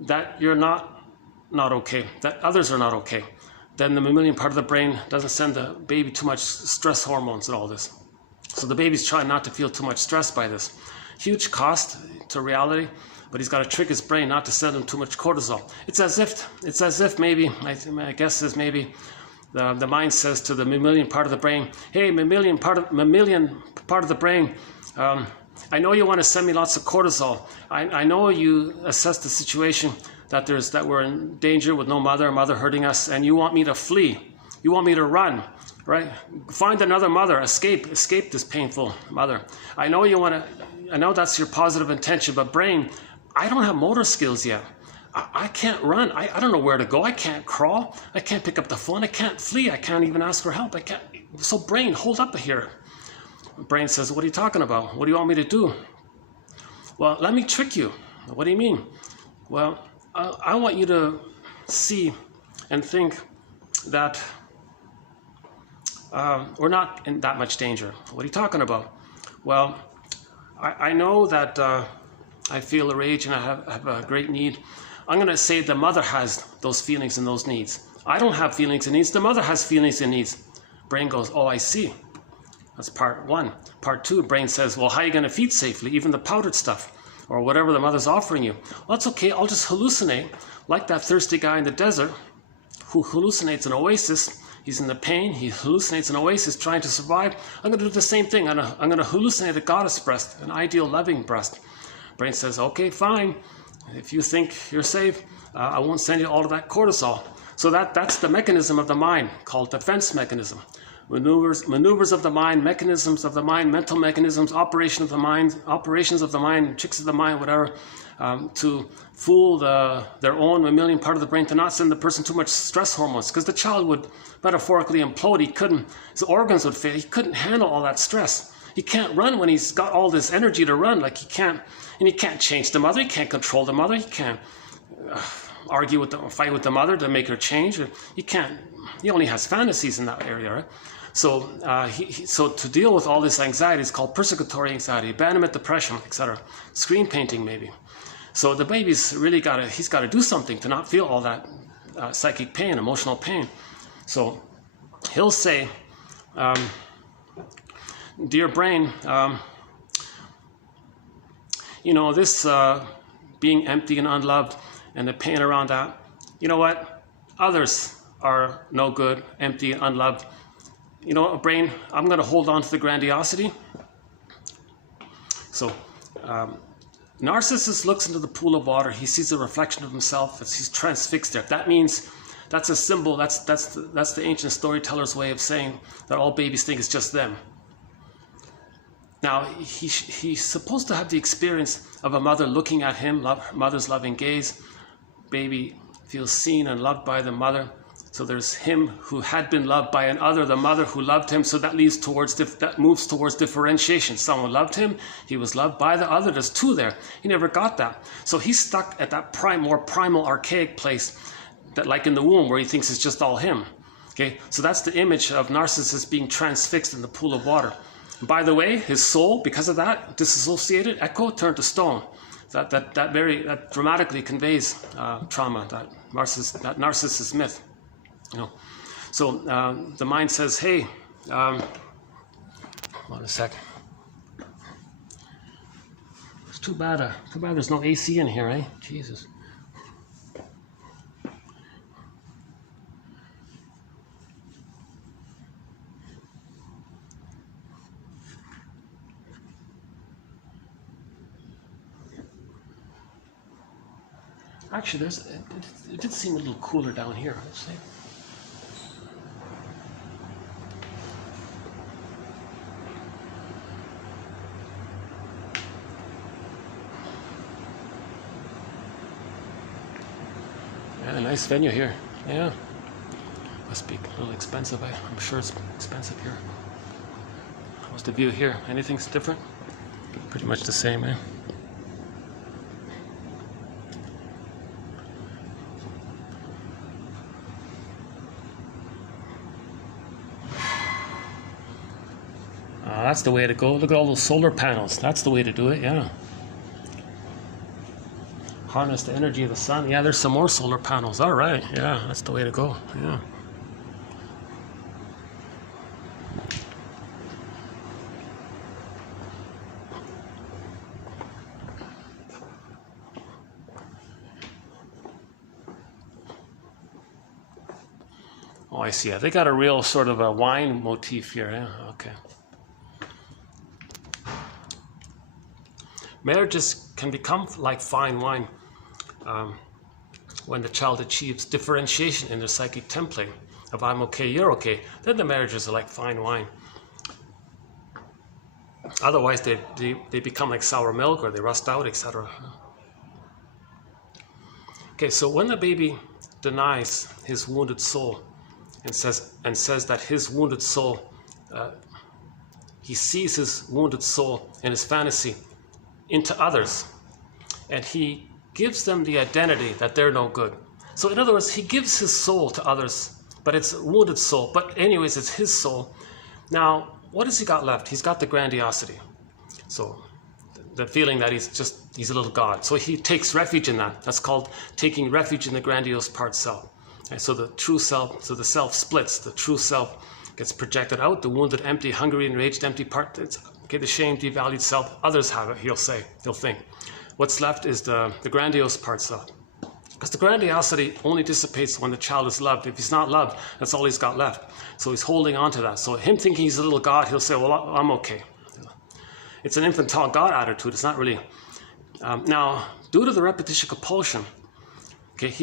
that you're not okay, that others are not okay. Then the mammalian part of the brain doesn't send the baby too much stress hormones and all this. So the baby's trying not to feel too much stress by this. Huge cost to reality, but he's got to trick his brain not to send him too much cortisol. It's as if maybe, my guess is maybe the mind says to the mammalian part of the brain, hey, mammalian part of the brain, I know you want to send me lots of cortisol. I know you assess the situation that we're in danger with no mother hurting us, and you want me to flee. You want me to run, right? Find another mother, escape this painful mother. I know that's your positive intention, but brain, I don't have motor skills yet. I can't run. I don't know where to go. I can't crawl. I can't pick up the phone. I can't flee. I can't even ask for help. I can't. So brain, hold up here. Brain says, what are you talking about? What do you want me to do? Well, let me trick you. What do you mean? Well, I want you to see and think that we're not in that much danger. What are you talking about? Well, I know that I feel a rage and I have a great need. I'm going to say the mother has those feelings and those needs. I don't have feelings and needs. The mother has feelings and needs. Brain goes, oh, I see. That's part one. Part two, brain says, well, how are you going to feed safely? Even the powdered stuff or whatever the mother's offering you. Well, that's okay. I'll just hallucinate like that thirsty guy in the desert who hallucinates an oasis. He's in the pain. He hallucinates an oasis trying to survive. I'm going to do the same thing. I'm going to hallucinate a goddess breast, an ideal loving breast. Brain says, okay, fine. If you think you're safe, I won't send you all of that cortisol. So that's the mechanism of the mind called defense mechanism. maneuvers of the mind, mechanisms of the mind, mental mechanisms, operations of the mind, tricks of the mind, whatever, to fool their own mammalian part of the brain, to not send the person too much stress hormones, because the child would metaphorically implode. His organs would fail. He couldn't handle all that stress. He can't run when he's got all this energy to run. Like he can't change the mother. He can't control the mother. He can't fight with the mother to make her change. He only has fantasies in that area, right? So, so to deal with all this anxiety is called persecutory anxiety, abandonment, depression, etc. Screen painting, maybe. So the baby's really he's got to do something to not feel all that psychic pain, emotional pain. So he'll say, dear brain, this being empty and unloved and the pain around that, you know what? Others are no good, empty, and unloved. You know what, brain? I'm going to hold on to the grandiosity. So, Narcissus looks into the pool of water. He sees a reflection of himself as he's transfixed there. That means that's a symbol. That's the ancient storyteller's way of saying that all babies think is just them. Now, he's supposed to have the experience of a mother looking at him, mother's loving gaze. Baby feels seen and loved by the mother. So there's him who had been loved by another, the mother who loved him. So that moves towards differentiation. Someone loved him. He was loved by the other. There's two there. He never got that. So he's stuck at that more primal, archaic place, that like in the womb, where he thinks it's just all him. Okay, so that's the image of Narcissus being transfixed in the pool of water. By the way, his soul, because of that, disassociated, echo, turned to stone. That dramatically conveys trauma, that Narcissus myth. So the mind says, hey, hold on a sec. It's too bad there's no AC in here, eh? Jesus. Actually, it did seem a little cooler down here, I'd say. Yeah, nice venue here. Yeah. Must be a little expensive. I'm sure it's expensive here. How's the view here? Anything's different? Pretty much the same, eh? That's the way to go. Look at all those solar panels. That's the way to do it, yeah. Harness the energy of the sun. Yeah, there's some more solar panels. All right, yeah, that's the way to go, yeah. Oh, I see. Yeah, they got a real sort of a wine motif here, yeah, okay. Marriages can become like fine wine when the child achieves differentiation in their psychic template of I'm okay, you're okay. Then the marriages are like fine wine. Otherwise, they become like sour milk or they rust out, etc. Okay, so when the baby denies his wounded soul and says that his wounded soul, he sees his wounded soul in his fantasy into others, and he gives them the identity that they're no good. So in other words, he gives his soul to others, but it's a wounded soul. But anyways, it's his soul. Now, what has he got left? He's got the grandiosity. So the feeling that he's a little god. So he takes refuge in that. That's called taking refuge in the grandiose part self. And so the true self, so the self splits. The true self gets projected out. The wounded, empty, hungry, enraged, empty part. Okay, the shame, devalued self, others have it, he'll think. What's left is the grandiose part self. Because the grandiosity only dissipates when the child is loved. If he's not loved, that's all he's got left. So he's holding on to that. So him thinking he's a little god, he'll say, well, I'm okay. It's an infantile god attitude. It's not really. Now, due to the repetition compulsion, okay,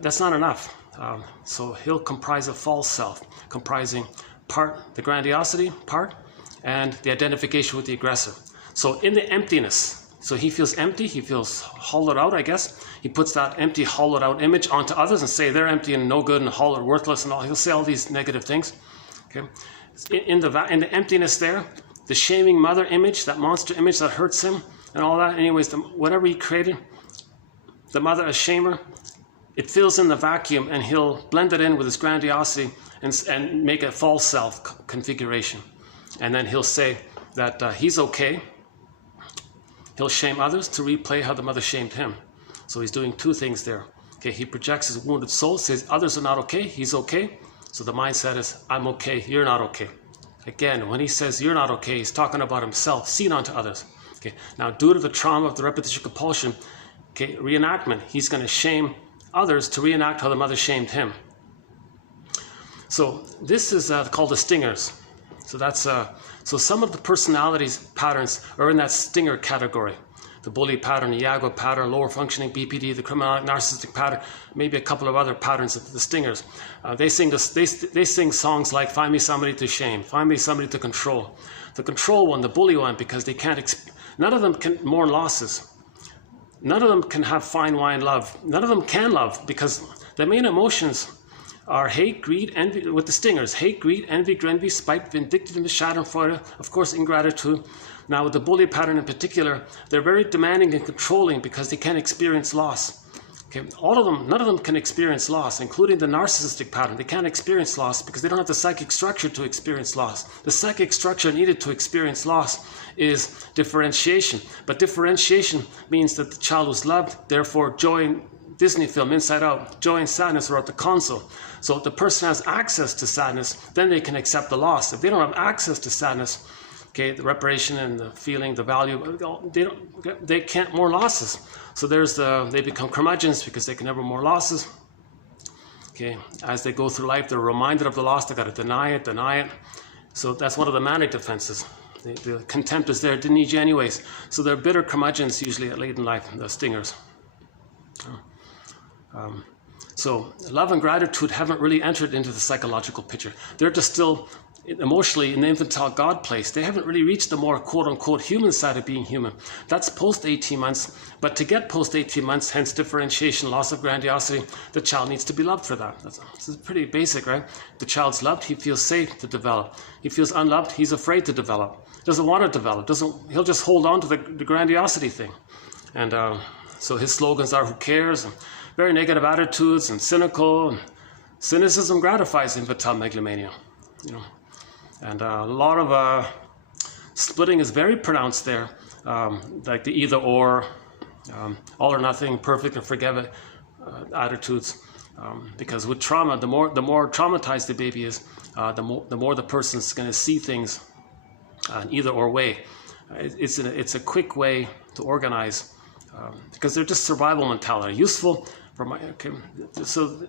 that's not enough. So he'll comprise a false self, comprising part, the grandiosity part, and the identification with the aggressor. So in the emptiness, so he feels empty, he feels hollowed out, I guess. He puts that empty, hollowed out image onto others and say they're empty and no good and hollow, worthless and all. He'll say all these negative things. Okay, in the emptiness there, the shaming mother image, that monster image that hurts him and all that. Anyways, whatever he created, the mother as shamer, it fills in the vacuum, and he'll blend it in with his grandiosity and make a false self configuration. And then he'll say that he's okay. He'll shame others to replay how the mother shamed him. So he's doing two things there. Okay, he projects his wounded soul, says others are not okay, he's okay. So the mindset is, I'm okay, you're not okay. Again, when he says you're not okay, he's talking about himself, seen onto others. Okay, now due to the trauma of the repetition compulsion, okay, reenactment, he's going to shame others to reenact how the mother shamed him. So this is called the stingers. So that's so some of the personalities patterns are in that stinger category. The bully pattern, the Iago pattern, lower functioning BPD, the criminal narcissistic pattern, maybe a couple of other patterns of the stingers. They sing songs like "Find me somebody to shame," "Find me somebody to control." The control one, the bully one, because they can't. None of them can mourn losses. None of them can have fine wine love. None of them can love, because the main emotions are hate, greed, envy. With the stingers, hate, greed, envy, spite, vindictiveness, schadenfreude, of course, ingratitude. Now, with the bully pattern in particular, they're very demanding and controlling because they can't experience loss. Okay, all of them, none of them can experience loss, including the narcissistic pattern. They can't experience loss because they don't have the psychic structure to experience loss. The psychic structure needed to experience loss is differentiation. But differentiation means that the child was loved, therefore joy in Disney film, Inside Out, joy and sadness are at the console. So if the person has access to sadness, then they can accept the loss. If they don't have access to sadness, okay, the reparation and the feeling, the value, they can't mourn losses. So they become curmudgeons because they can never mourn losses. Okay, as they go through life, they're reminded of the loss. They got to deny it. So that's one of the manic defenses. The contempt is there, didn't need you anyways. So they're bitter curmudgeons usually late in life, the stingers. So love and gratitude haven't really entered into the psychological picture. They're just still emotionally in the infantile God place. They haven't really reached the more quote-unquote human side of being human. That's post 18 months. But to get post 18 months, hence differentiation, loss of grandiosity, the child needs to be loved for that. This is pretty basic, right? The child's loved, he feels safe to develop. He feels unloved, he's afraid to develop. Doesn't want to develop. He'll just hold on to the grandiosity thing. And so his slogans are, who cares? And very negative attitudes and cynical. And cynicism gratifies infantile megalomania. You know. And a lot of splitting is very pronounced there, like the either or, all or nothing, perfect and forgive it attitudes. Because with trauma, the more traumatized the baby is, the more the person's going to see things an either or way. It's a quick way to organize because they're just survival mentality, useful for my. Okay, so.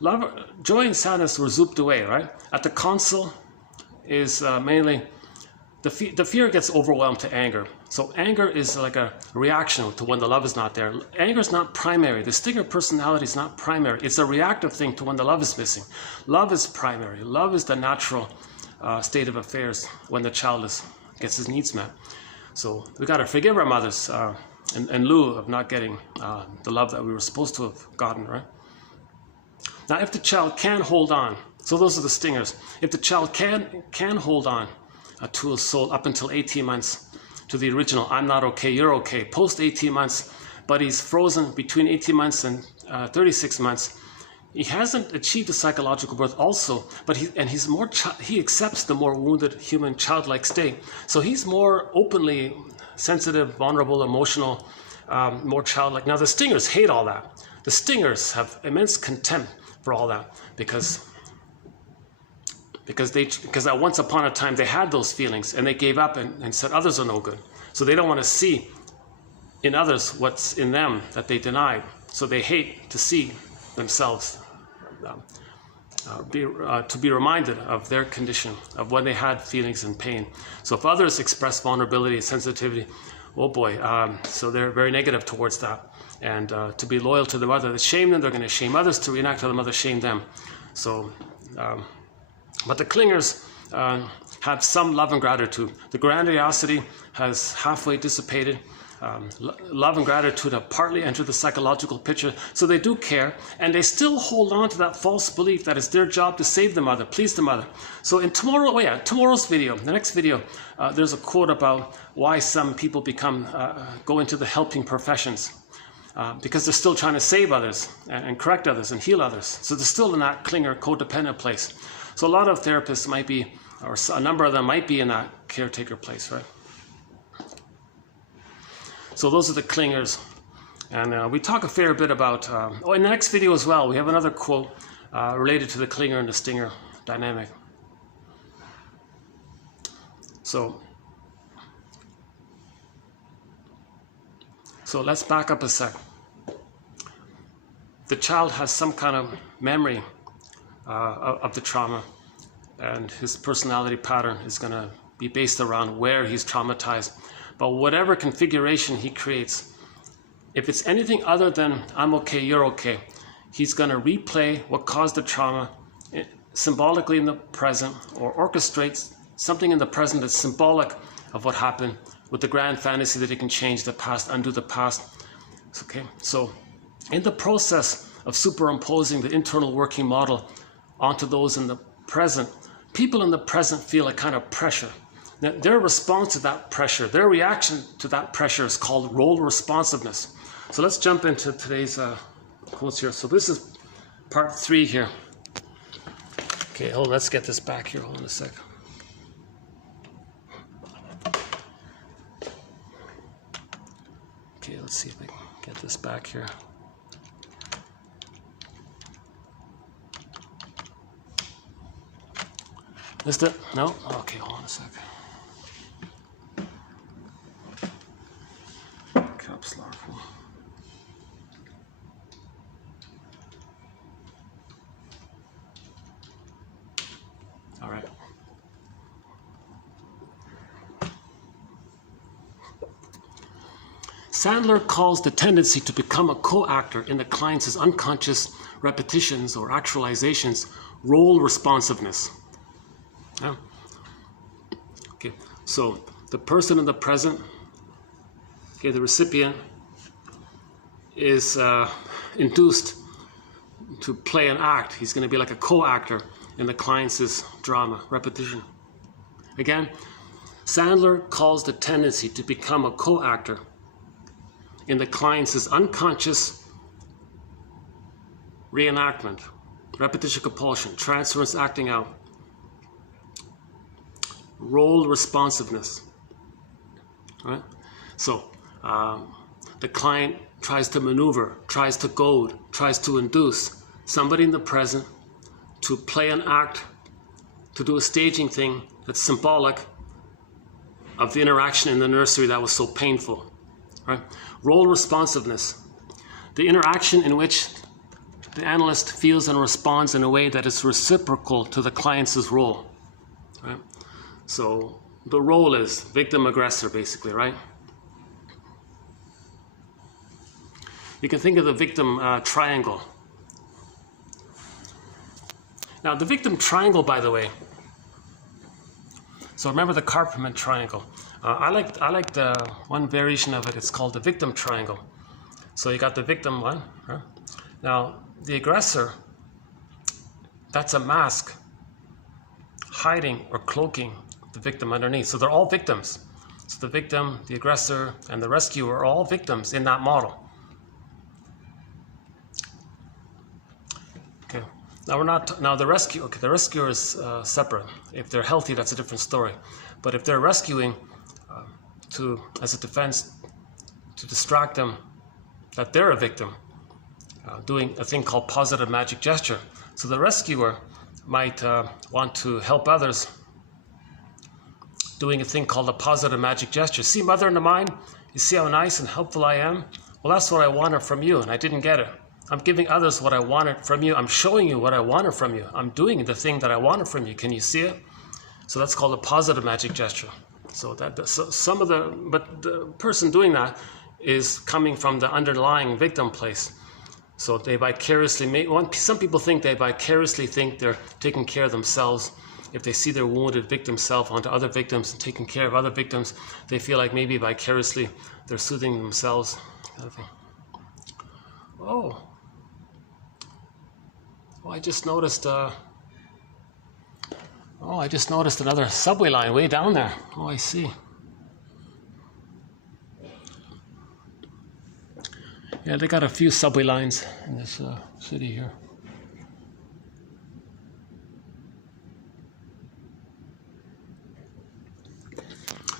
Love, joy and sadness were zooped away, right? At the console is mainly, the fear gets overwhelmed to anger. So anger is like a reaction to when the love is not there. Anger is not primary. The stinger personality is not primary. It's a reactive thing to when the love is missing. Love is primary. Love is the natural state of affairs when the child gets his needs met. So we got to forgive our mothers in lieu of not getting the love that we were supposed to have gotten, right? Now, if the child can hold on, so those are the stingers. If the child can hold on to his soul up until 18 months to the original, I'm not okay, you're okay, post 18 months, but he's frozen between 18 months and 36 months, he hasn't achieved a psychological birth also, but he accepts the more wounded human childlike state. So he's more openly sensitive, vulnerable, emotional, more childlike. Now, the stingers hate all that. The stingers have immense contempt for all that because at once upon a time they had those feelings and they gave up and said others are no good. So they don't want to see in others what's in them that they denied. So they hate to see themselves, to be reminded of their condition, of when they had feelings and pain. So if others express vulnerability and sensitivity, oh boy, so they're very negative towards that. And to be loyal to the mother that shamed them, they're going to shame others to reenact how the mother shamed them. So But the clingers have some love and gratitude. The grandiosity has halfway dissipated. Love and gratitude have partly entered the psychological picture, so they do care, and they still hold on to that false belief that it's their job to save the mother, please the mother. So in tomorrow's video, the next video, there's a quote about why some people go into the helping professions. Because they're still trying to save others and correct others and heal others. So they're still in that clinger codependent place. So a lot of therapists might be, or a number of them might be in that caretaker place, right? So those are the clingers. And we talk a fair bit about, in the next video as well, we have another quote related to the clinger and the stinger dynamic. So let's back up a sec. The child has some kind of memory of the trauma, and his personality pattern is going to be based around where he's traumatized. But whatever configuration he creates, if it's anything other than I'm okay, you're okay, he's going to replay what caused the trauma symbolically in the present, or orchestrate something in the present that's symbolic of what happened, with the grand fantasy that he can change the past, undo the past. Okay, so in the process of superimposing the internal working model onto those in the present, people in the present feel a kind of pressure. Now, their response to that pressure, their reaction to that pressure is called role responsiveness. So let's jump into today's quotes here. So this is part 3 here. Okay, hold on, let's get this back here. Hold on a sec. Okay, let's see if I can get this back here. Missed it? No? Okay, hold on a sec. Caps lock. All right. Sandler calls the tendency to become a co-actor in the client's unconscious repetitions or actualizations role responsiveness. Yeah. Okay, so the person in the present, okay, the recipient, is induced to play an act. He's going to be like a co-actor in the client's drama, repetition. Again, Sandler calls the tendency to become a co-actor in the client's unconscious reenactment, repetition compulsion, transference acting out, role responsiveness. Right? So the client tries to maneuver, tries to goad, tries to induce somebody in the present to play an act, to do a staging thing that's symbolic of the interaction in the nursery that was so painful. Right? Role responsiveness, the interaction in which the analyst feels and responds in a way that is reciprocal to the client's role. Right? So the role is victim-aggressor, basically, right? You can think of the victim triangle. Now, the victim triangle, by the way, so remember the Karpman triangle. I like the one variation of it. It's called the victim triangle. So you got the victim one. Right? Now, the aggressor, that's a mask hiding or cloaking the victim underneath. So they're all victims. So the victim, the aggressor, and the rescuer are all victims in that model. Okay. Now we're not. Now the rescue. Okay, the rescuer is separate. If they're healthy, that's a different story. But if they're rescuing as a defense, to distract them that they're a victim, doing a thing called positive magic gesture. So the rescuer might want to help others, doing a thing called a positive magic gesture. See, mother in the mind, you see how nice and helpful I am? Well, that's what I wanted from you, and I didn't get it. I'm giving others what I wanted from you. I'm showing you what I wanted from you. I'm doing the thing that I wanted from you. Can you see it? So that's called a positive magic gesture. So but the person doing that is coming from the underlying victim place. So they vicariously some people think they vicariously think they're taking care of themselves. If they see their wounded victim self onto other victims and taking care of other victims, they feel like maybe vicariously they're soothing themselves. Kind of thing. Oh, I just noticed. I just noticed another subway line way down there. Oh, I see. Yeah, they got a few subway lines in this city here.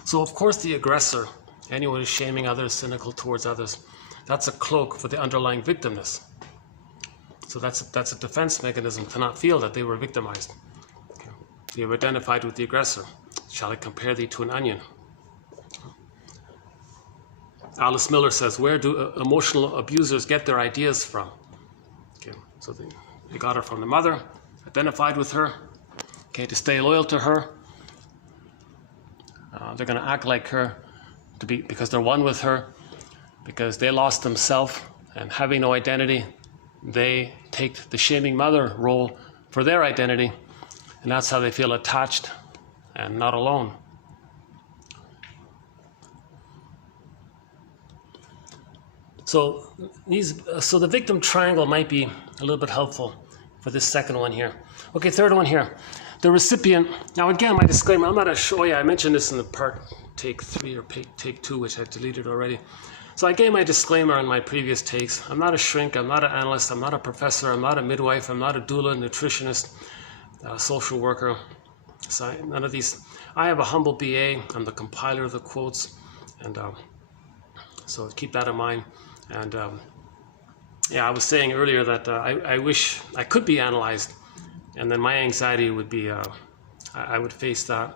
So, of course, the aggressor, anyone who's shaming others, cynical towards others, that's a cloak for the underlying victimness. So that's a defense mechanism to not feel that they were victimized. Okay. You have identified with the aggressor. Shall I compare thee to an onion? Alice Miller says, where do emotional abusers get their ideas from? Okay, so they got her from the mother, identified with her, okay, to stay loyal to her. They're going to act like her because they're one with her, because they lost themselves, and having no identity, they take the shaming mother role for their identity, and that's how they feel attached and not alone. So the victim triangle might be a little bit helpful for this second one here. Okay, third one here. The recipient. Now again, my disclaimer, I'm not a show. I mentioned this in the part take 3 or take 2, which I deleted already. So I gave my disclaimer on my previous takes. I'm not a shrink, I'm not an analyst, I'm not a professor, I'm not a midwife, I'm not a doula, nutritionist, social worker. So none of these. I have a humble BA, I'm the compiler of the quotes, and so keep that in mind. And I was saying earlier that I wish I could be analyzed, and then my anxiety would be, I would face that.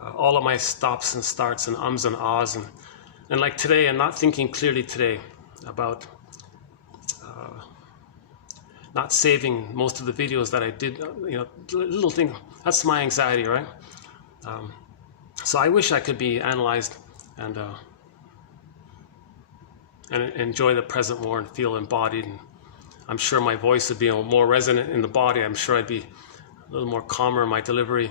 All of my stops and starts and ums and ahs, and like today, I'm not thinking clearly today about not saving most of the videos that I did, little thing, that's my anxiety, right? So I wish I could be analyzed and enjoy the present more and feel embodied. And I'm sure my voice would be more resonant in the body. I'm sure I'd be a little more calmer in my delivery.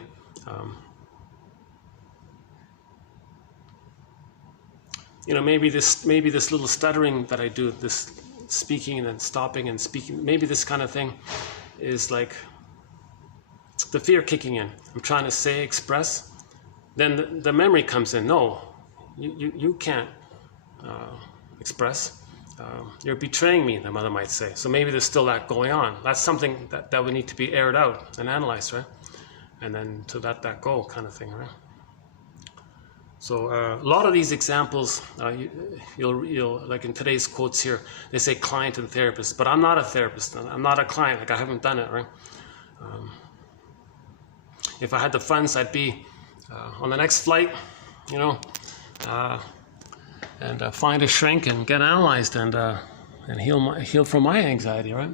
Maybe this little stuttering that I do, this speaking and then stopping and speaking, maybe this kind of thing is like the fear kicking in. I'm trying to express, then the memory comes in. No, you can't express. You're betraying me, the mother might say. So maybe there's still that going on. That's something that would need to be aired out and analyzed, right? And then to let that go, kind of thing, right? So a lot of these examples, you'll like in today's quotes here, they say client and therapist, but I'm not a therapist. I'm not a client. Like I haven't done it, right? If I had the funds, I'd be on the next flight, and find a shrink and get analyzed and heal from my anxiety, right?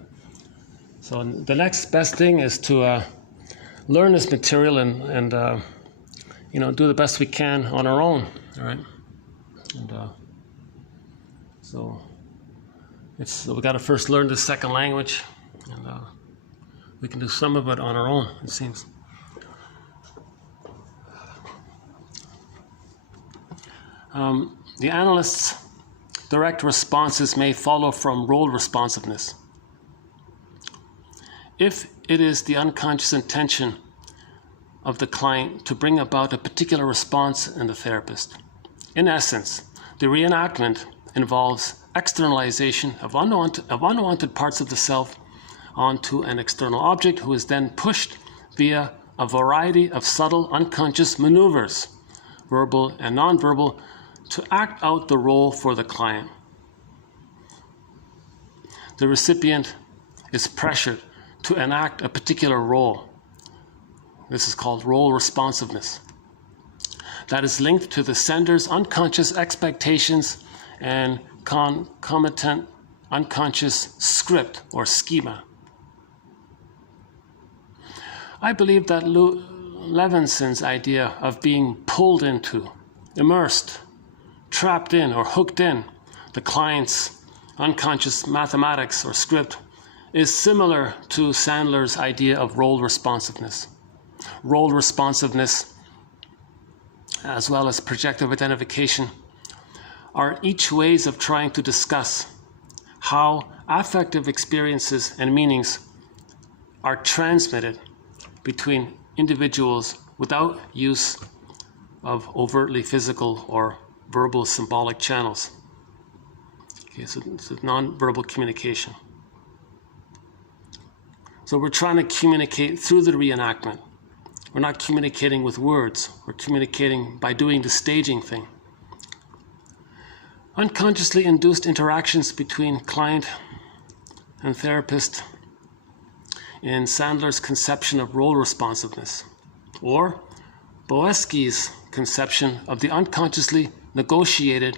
So the next best thing is to learn this material and do the best we can on our own, all right? And so we got to first learn the second language, and we can do some of it on our own, it seems. The analyst's direct responses may follow from role responsiveness. If it is the unconscious intention of the client to bring about a particular response in the therapist. In essence, the reenactment involves externalization of unwanted parts of the self onto an external object who is then pushed via a variety of subtle unconscious maneuvers, verbal and nonverbal, to act out the role for the client. The recipient is pressured to enact a particular role. This is called role responsiveness. That is linked to the sender's unconscious expectations and concomitant unconscious script or schema. I believe that Levinson's idea of being pulled into, immersed, trapped in, or hooked in the client's unconscious mathematics or script is similar to Sandler's idea of role responsiveness. Role responsiveness, as well as projective identification, are each ways of trying to discuss how affective experiences and meanings are transmitted between individuals without use of overtly physical or verbal symbolic channels. Okay, so it's non-verbal communication. So we're trying to communicate through the reenactment. We're not communicating with words. We're communicating by doing the staging thing. Unconsciously induced interactions between client and therapist in Sandler's conception of role responsiveness, or Boesky's conception of the unconsciously negotiated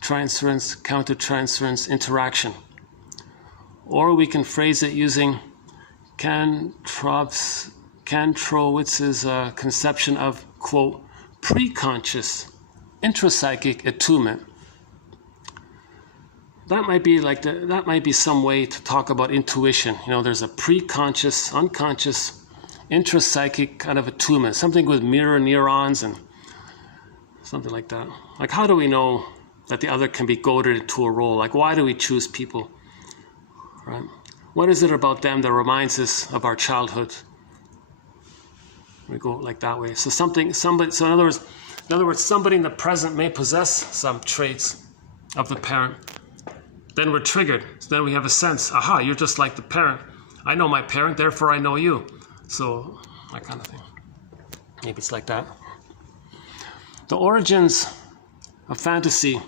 transference, countertransference interaction. Or we can phrase it using Kantrowitz's conception of, quote, preconscious intrapsychic attunement. That might be some way to talk about intuition. You know, there's a preconscious, unconscious, intrapsychic kind of attunement, something with mirror neurons and something like that. Like, how do we know that the other can be goaded into a role? Like, why do we choose people? Right? What is it about them that reminds us of our childhood? We go like that way. So in other words, somebody in the present may possess some traits of the parent. Then we're triggered. So then we have a sense, aha, you're just like the parent. I know my parent, therefore I know you. So that kind of thing. Maybe it's like that. The origins of fantasy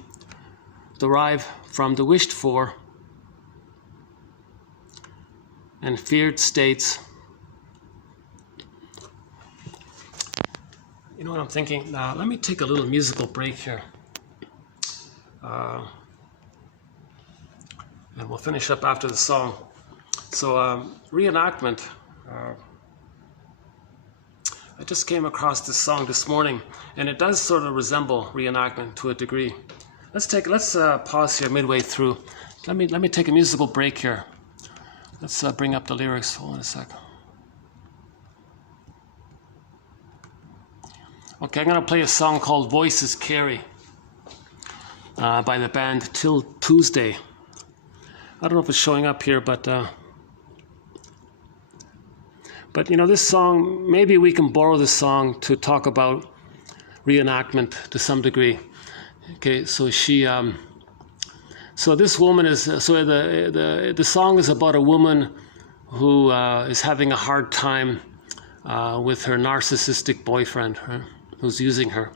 derive from the wished for and feared states. You know what I'm thinking? Let me take a little musical break here. And we'll finish up after the song. So reenactment. I just came across this song this morning, and it does sort of resemble reenactment to a degree. Let's pause here midway through. Let me take a musical break here. Let's bring up the lyrics. Hold on a sec. Okay, I'm going to play a song called Voices Carry by the band Till Tuesday. I don't know if it's showing up here, but you know, this song, maybe we can borrow this song to talk about reenactment to some degree. Okay, so so this woman is, so the song is about a woman who is having a hard time with her narcissistic boyfriend, right, who's using her.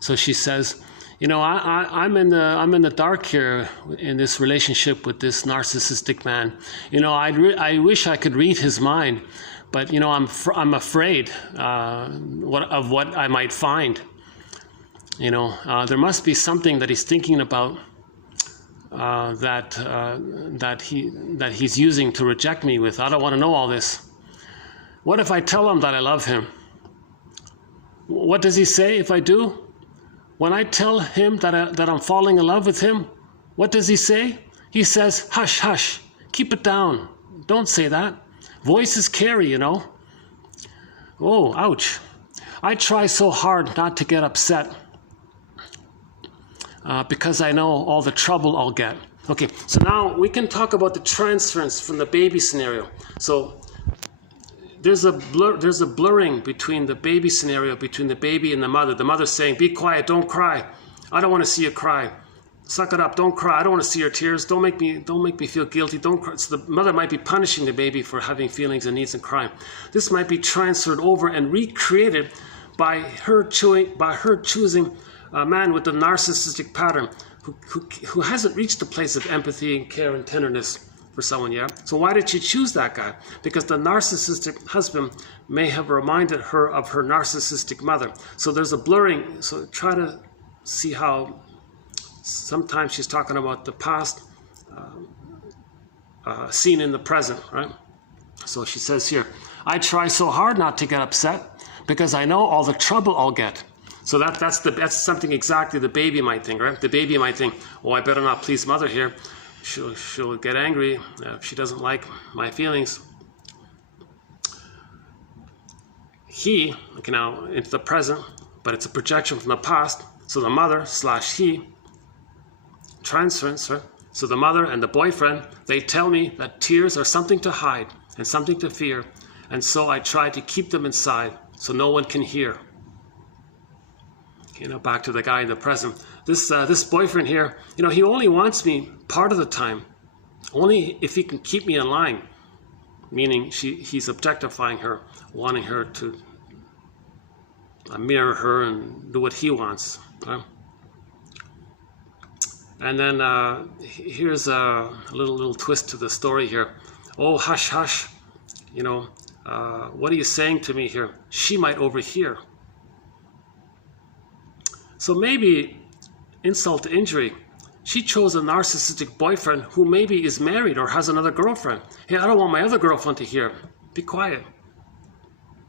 So she says, you know, I'm in the dark here in this relationship with this narcissistic man. You know, I wish I could read his mind, but you know, I'm afraid of what I might find. You know, there must be something that he's thinking about that he's using to reject me with. I don't want to know all this. What if I tell him that I love him? What does he say if I do? When I tell him that I'm falling in love with him, what does he say? He says, hush, hush, keep it down. Don't say that. Voices carry, you know. Oh, ouch. I try so hard not to get upset because I know all the trouble I'll get. Okay, so now we can talk about the transference from the baby scenario. So there's a blurring between the baby scenario, between the baby and the mother. The mother's saying, be quiet, don't cry. I don't want to see you cry. Suck it up, don't cry. I don't want to see your tears. Don't make me feel guilty. Don't cry. So the mother might be punishing the baby for having feelings and needs and crying. This might be transferred over and recreated by her choosing a man with a narcissistic pattern who hasn't reached the place of empathy and care and tenderness for someone yet. So why did she choose that guy? Because the narcissistic husband may have reminded her of her narcissistic mother. So there's a blurring. So try to see how sometimes she's talking about the past seen in the present, right? So she says here, I try so hard not to get upset because I know all the trouble I'll get. So that's something exactly the baby might think, right? The baby might think, oh, I better not please mother here. She'll get angry if she doesn't like my feelings. He, okay, now into the present, but it's a projection from the past. So the mother / he, transference, right? So the mother and the boyfriend, they tell me that tears are something to hide and something to fear. And so I try to keep them inside so no one can hear. You know, back to the guy in the present. This boyfriend here, you know, he only wants me part of the time, only if he can keep me in line. Meaning he's objectifying her, wanting her to mirror her and do what he wants. Right? And then here's a little twist to the story here. Oh, hush, hush. You know, what are you saying to me here? She might overhear. So maybe, insult to injury, she chose a narcissistic boyfriend who maybe is married or has another girlfriend. Hey, I don't want my other girlfriend to hear. Be quiet.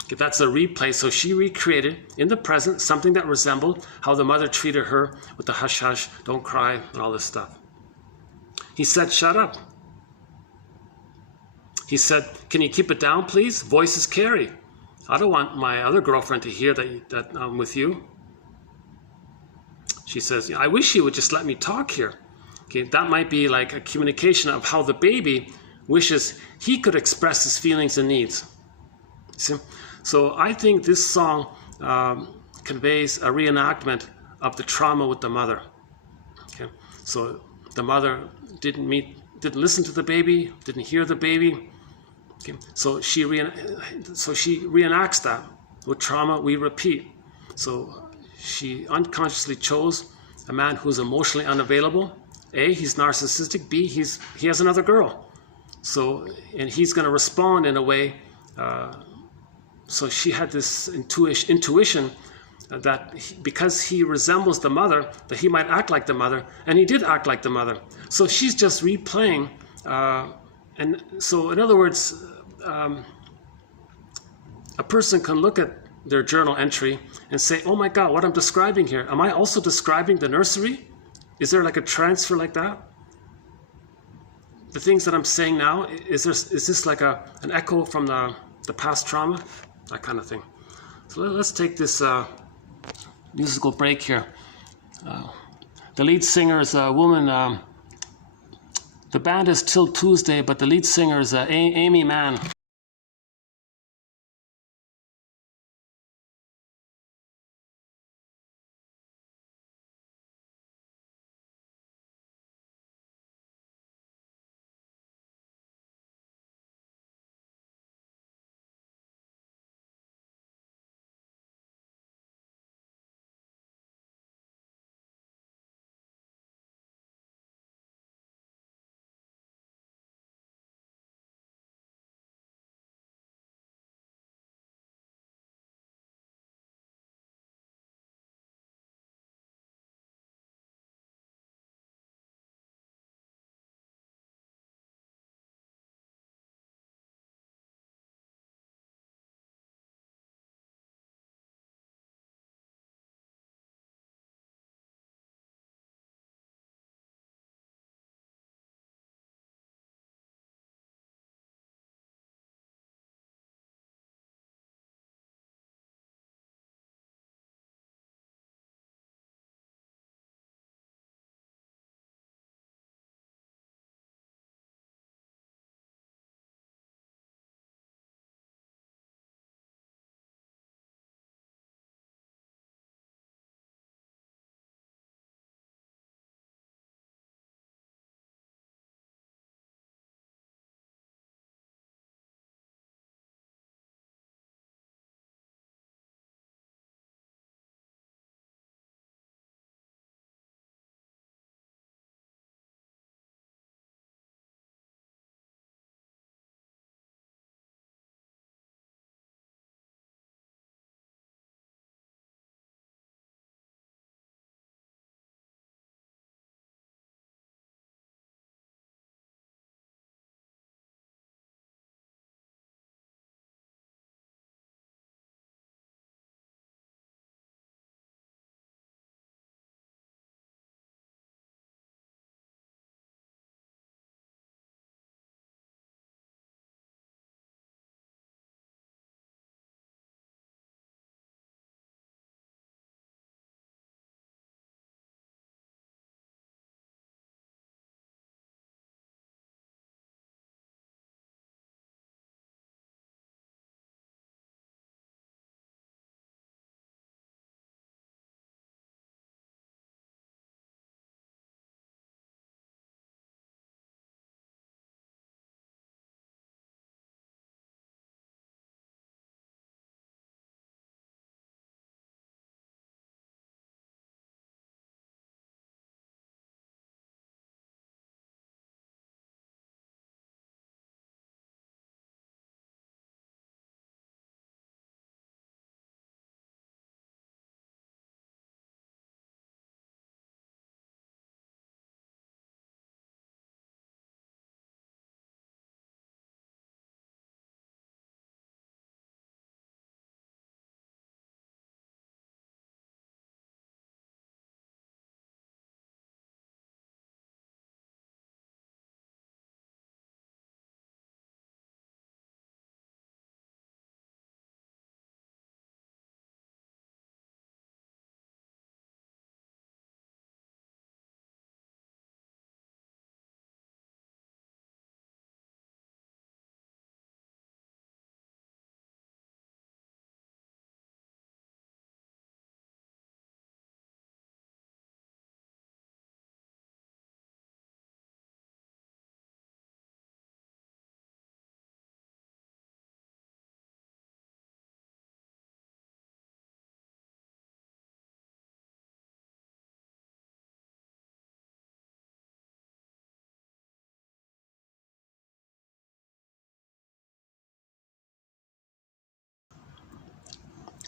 Okay, that's a replay. So she recreated in the present something that resembled how the mother treated her with the hush hush, don't cry, and all this stuff. He said, shut up. He said, can you keep it down, please? Voices carry. I don't want my other girlfriend to hear that I'm with you. She says, I wish you would just let me talk here. Okay, that might be like a communication of how the baby wishes he could express his feelings and needs. See? So I think this song conveys a reenactment of the trauma with the mother. Okay? So the mother didn't listen to the baby, didn't hear the baby. Okay? So she reenacts that. With trauma, we repeat. So she unconsciously chose a man who's emotionally unavailable. A, he's narcissistic. B, he has another girl. So, and he's going to respond in a way. So she had this intuition that because he resembles the mother, that he might act like the mother, and he did act like the mother. So she's just replaying. And so, in other words, a person can look at their journal entry and say, oh my God, what I'm describing here, am I also describing the nursery? Is there like a transfer like that? The things that I'm saying now, is this like an echo from the past trauma? That kind of thing. So let's take this musical break here. The lead singer is a woman. The band is Till Tuesday, but the lead singer is Amy Mann.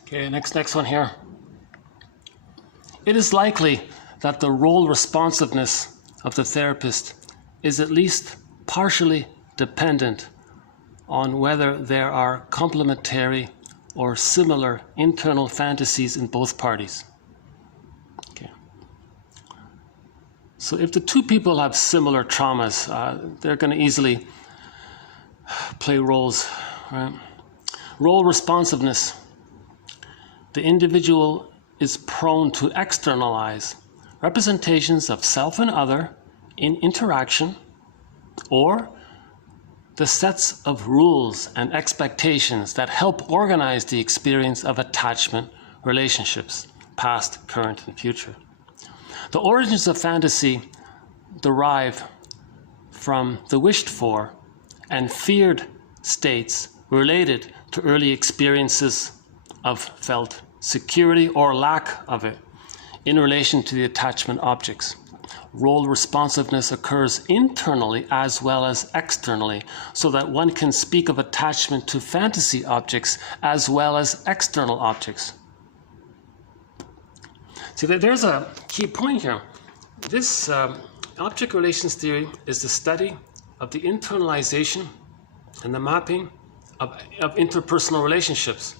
Okay, next one here. It is likely that the role responsiveness of the therapist is at least partially dependent on whether there are complementary or similar internal fantasies in both parties. Okay. So if the two people have similar traumas, they're going to easily play roles, right? Role responsiveness. The individual is prone to externalize representations of self and other in interaction, or the sets of rules and expectations that help organize the experience of attachment relationships, past, current, and future. The origins of fantasy derive from the wished for and feared states related to early experiences of felt security or lack of it in relation to the attachment objects. Role responsiveness occurs internally as well as externally, so that one can speak of attachment to fantasy objects as well as external objects. See, there's a key point here. This object relations theory is the study of the internalization and the mapping of interpersonal relationships.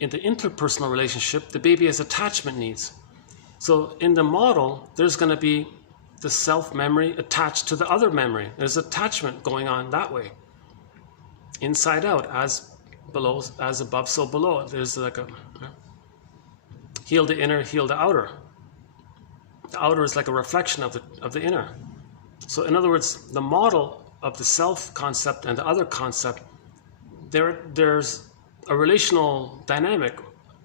In the interpersonal relationship, the baby has attachment needs. So in the model, there's going to be the self-memory attached to the other memory. There's attachment going on that way. Inside out, as below, as above, so below. There's like a heal the inner, heal the outer. The outer is like a reflection of the inner. So in other words, the model of the self concept and the other concept, there's a relational dynamic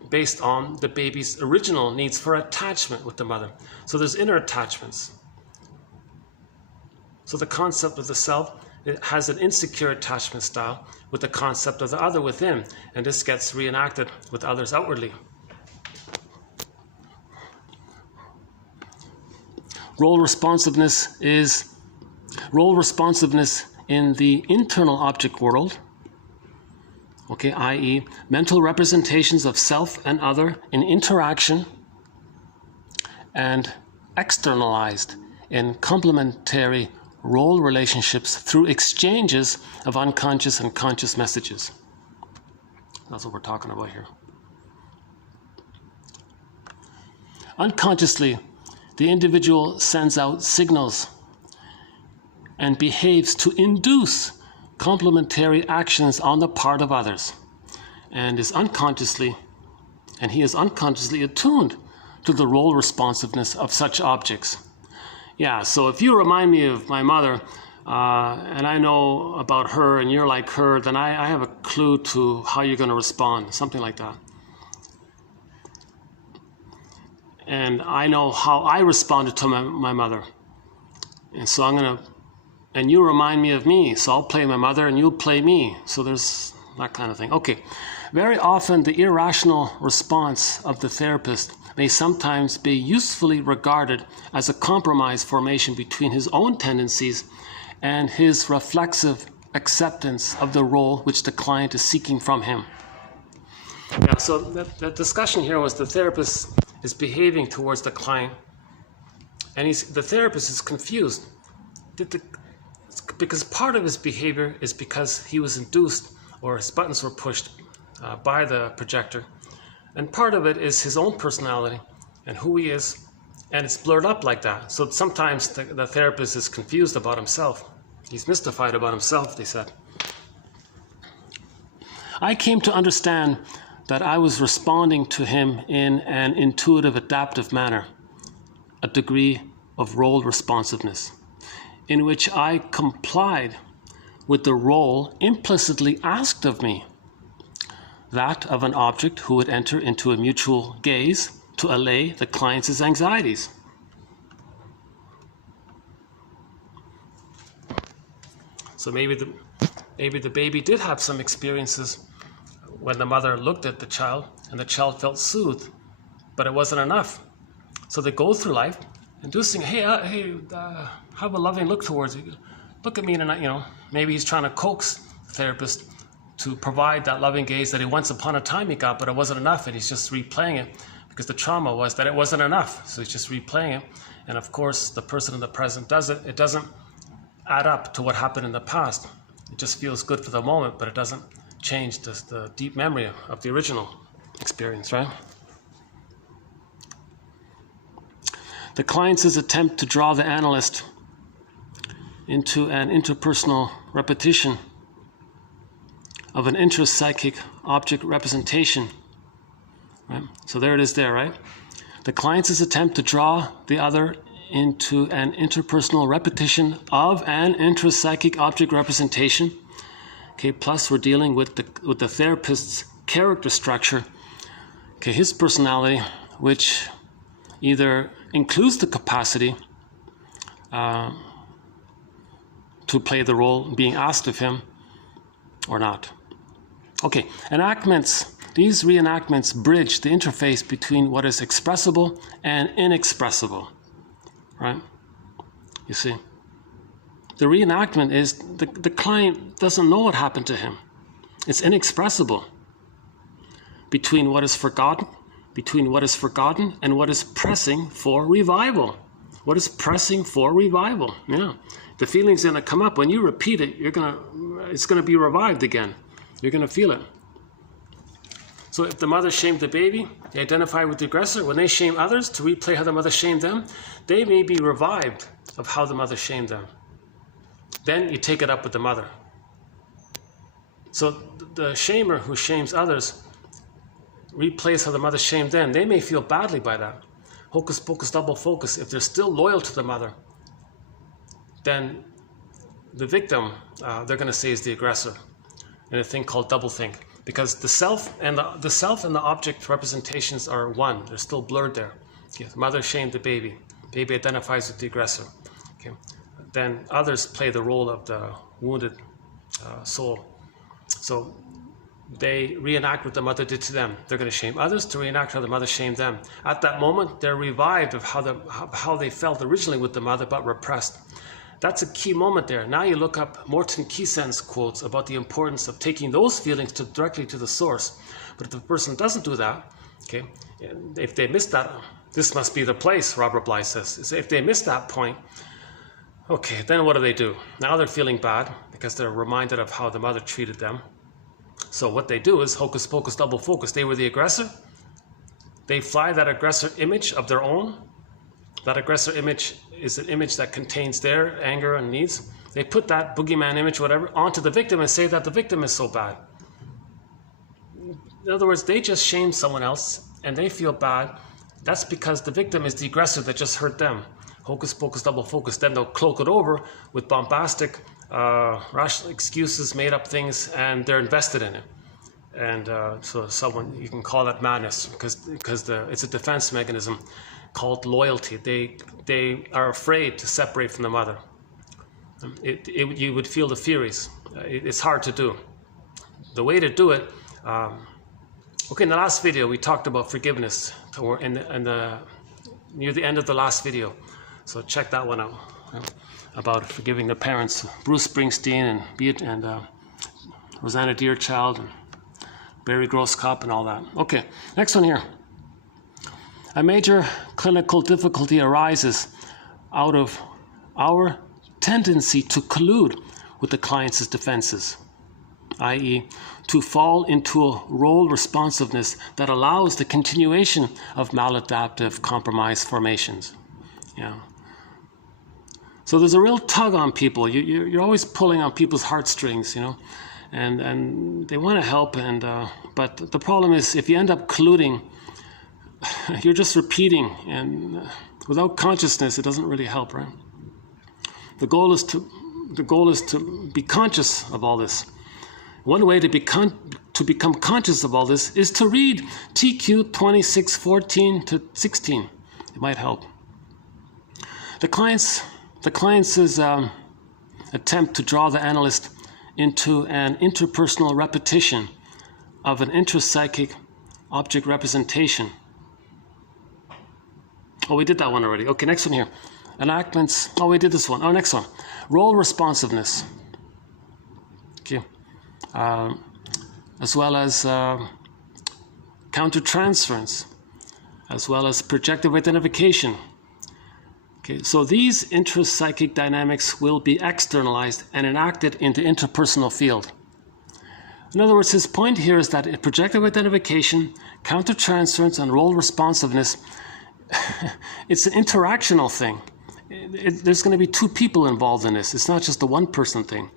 based on the baby's original needs for attachment with the mother. So there's inner attachments. So the concept of the self, it has an insecure attachment style with the concept of the other within, and this gets reenacted with others outwardly. Role responsiveness in the internal object world, okay, i.e. mental representations of self and other in interaction, and externalized in complementary role relationships through exchanges of unconscious and conscious messages. That's what we're talking about here. Unconsciously, the individual sends out signals and behaves to induce complementary actions on the part of others, and he is unconsciously attuned to the role responsiveness of such objects. Yeah, so if you remind me of my mother, and I know about her and you're like her, then I have a clue to how you're going to respond, something like that. And I know how I responded to my mother. And so and you remind me of me, so I'll play my mother and you'll play me. So there's that kind of thing. Okay, very often the irrational response of the therapist may sometimes be usefully regarded as a compromise formation between his own tendencies and his reflexive acceptance of the role which the client is seeking from him. Yeah, so that discussion here was the therapist is behaving towards the client, and the therapist is confused because part of his behavior is because he was induced or his buttons were pushed by the projector, and part of it is his own personality and who he is, and it's blurred up like that. So sometimes the therapist is confused about himself. He's mystified about himself, they said. I came to understand that I was responding to him in an intuitive, adaptive manner, a degree of role responsiveness, in which I complied with the role implicitly asked of me, that of an object who would enter into a mutual gaze to allay the client's anxieties. So maybe the baby did have some experiences when the mother looked at the child and the child felt soothed, but it wasn't enough. So they go through life inducing, have a loving look towards you. Look at me tonight, maybe he's trying to coax the therapist to provide that loving gaze that he once upon a time he got, but it wasn't enough, and he's just replaying it because the trauma was that it wasn't enough. So he's just replaying it. And of course, the person in the present does it. It doesn't add up to what happened in the past. It just feels good for the moment, but it doesn't change the deep memory of the original experience, right? The client's attempt to draw the analyst into an interpersonal repetition of an intrapsychic object representation. Right? So there it is there, right? The client's attempt to draw the other into an interpersonal repetition of an intrapsychic object representation. Okay, plus we're dealing with the therapist's character structure. Okay, his personality, which either includes the capacity to play the role being asked of him or not. Okay, enactments. These reenactments bridge the interface between what is expressible and inexpressible, right? You see, the reenactment is the client doesn't know what happened to him. It's inexpressible between what is forgotten and what is pressing for revival. What is pressing for revival? Yeah, the feeling's gonna come up when you repeat it. It's gonna be revived again. You're gonna feel it. So if the mother shamed the baby, they identify with the aggressor. When they shame others to replay how the mother shamed them, they may be revived of how the mother shamed them. Then you take it up with the mother. So the shamer who shames others replays how the mother shamed them. They may feel badly by that. Hocus pocus, double focus. If they're still loyal to the mother, then the victim, they're going to say is the aggressor in a thing called doublethink. Because the self and the object representations are one. They're still blurred there. Okay. The mother shamed the baby. Baby identifies with the aggressor. Okay. Then others play the role of the wounded soul. So they reenact what the mother did to them. They're going to shame others to reenact how the mother shamed them. At that moment, they're revived of how they felt originally with the mother, but repressed. That's a key moment there. Now you look up Morton Keeson's quotes about the importance of taking those feelings directly to the source. But if the person doesn't do that, okay, if they miss that, this must be the place, Robert Bly says. If they miss that point, okay, then what do? Now they're feeling bad because they're reminded of how the mother treated them. So what they do is hocus pocus, double focus. They were the aggressor. They fly that aggressor image of their own. That aggressor image is an image that contains their anger and needs. They put that boogeyman image, whatever, onto the victim and say that the victim is so bad. In other words, they just shamed someone else and they feel bad. That's because the victim is the aggressor that just hurt them. Hocus pocus, double focus. Then they'll cloak it over with bombastic, rational excuses, made up things, and they're invested in it. And so you can call that madness because it's a defense mechanism called loyalty. They are afraid to separate from the mother. You would feel the furies. It's hard to do. The way to do it, okay, in the last video we talked about forgiveness, or near the end of the last video. So check that one out, about forgiving the parents, Bruce Springsteen and Rosanna Deerchild and Barry Grosskopf and all that. Okay, next one here. A major clinical difficulty arises out of our tendency to collude with the client's defenses, i.e., to fall into a role responsiveness that allows the continuation of maladaptive compromise formations. Yeah. So there's a real tug on people. You're always pulling on people's heartstrings, you know, and they want to help, but the problem is if you end up colluding, you're just repeating, and without consciousness, it doesn't really help, right? The goal is to be conscious of all this. One way to become conscious of all this is to read TQ 26:14 to 16. It might help. The client's attempt to draw the analyst into an interpersonal repetition of an intrapsychic object representation. Oh, we did that one already. Okay, next one here. Enactments. Oh, we did this one. Oh, next one. Role responsiveness. Okay. as well as countertransference, as well as projective identification. Okay, so these intrapsychic dynamics will be externalized and enacted in the interpersonal field. In other words, his point here is that in projective identification, countertransference, and role responsiveness, it's an interactional thing. There's going to be two people involved in this. It's not just a one-person thing.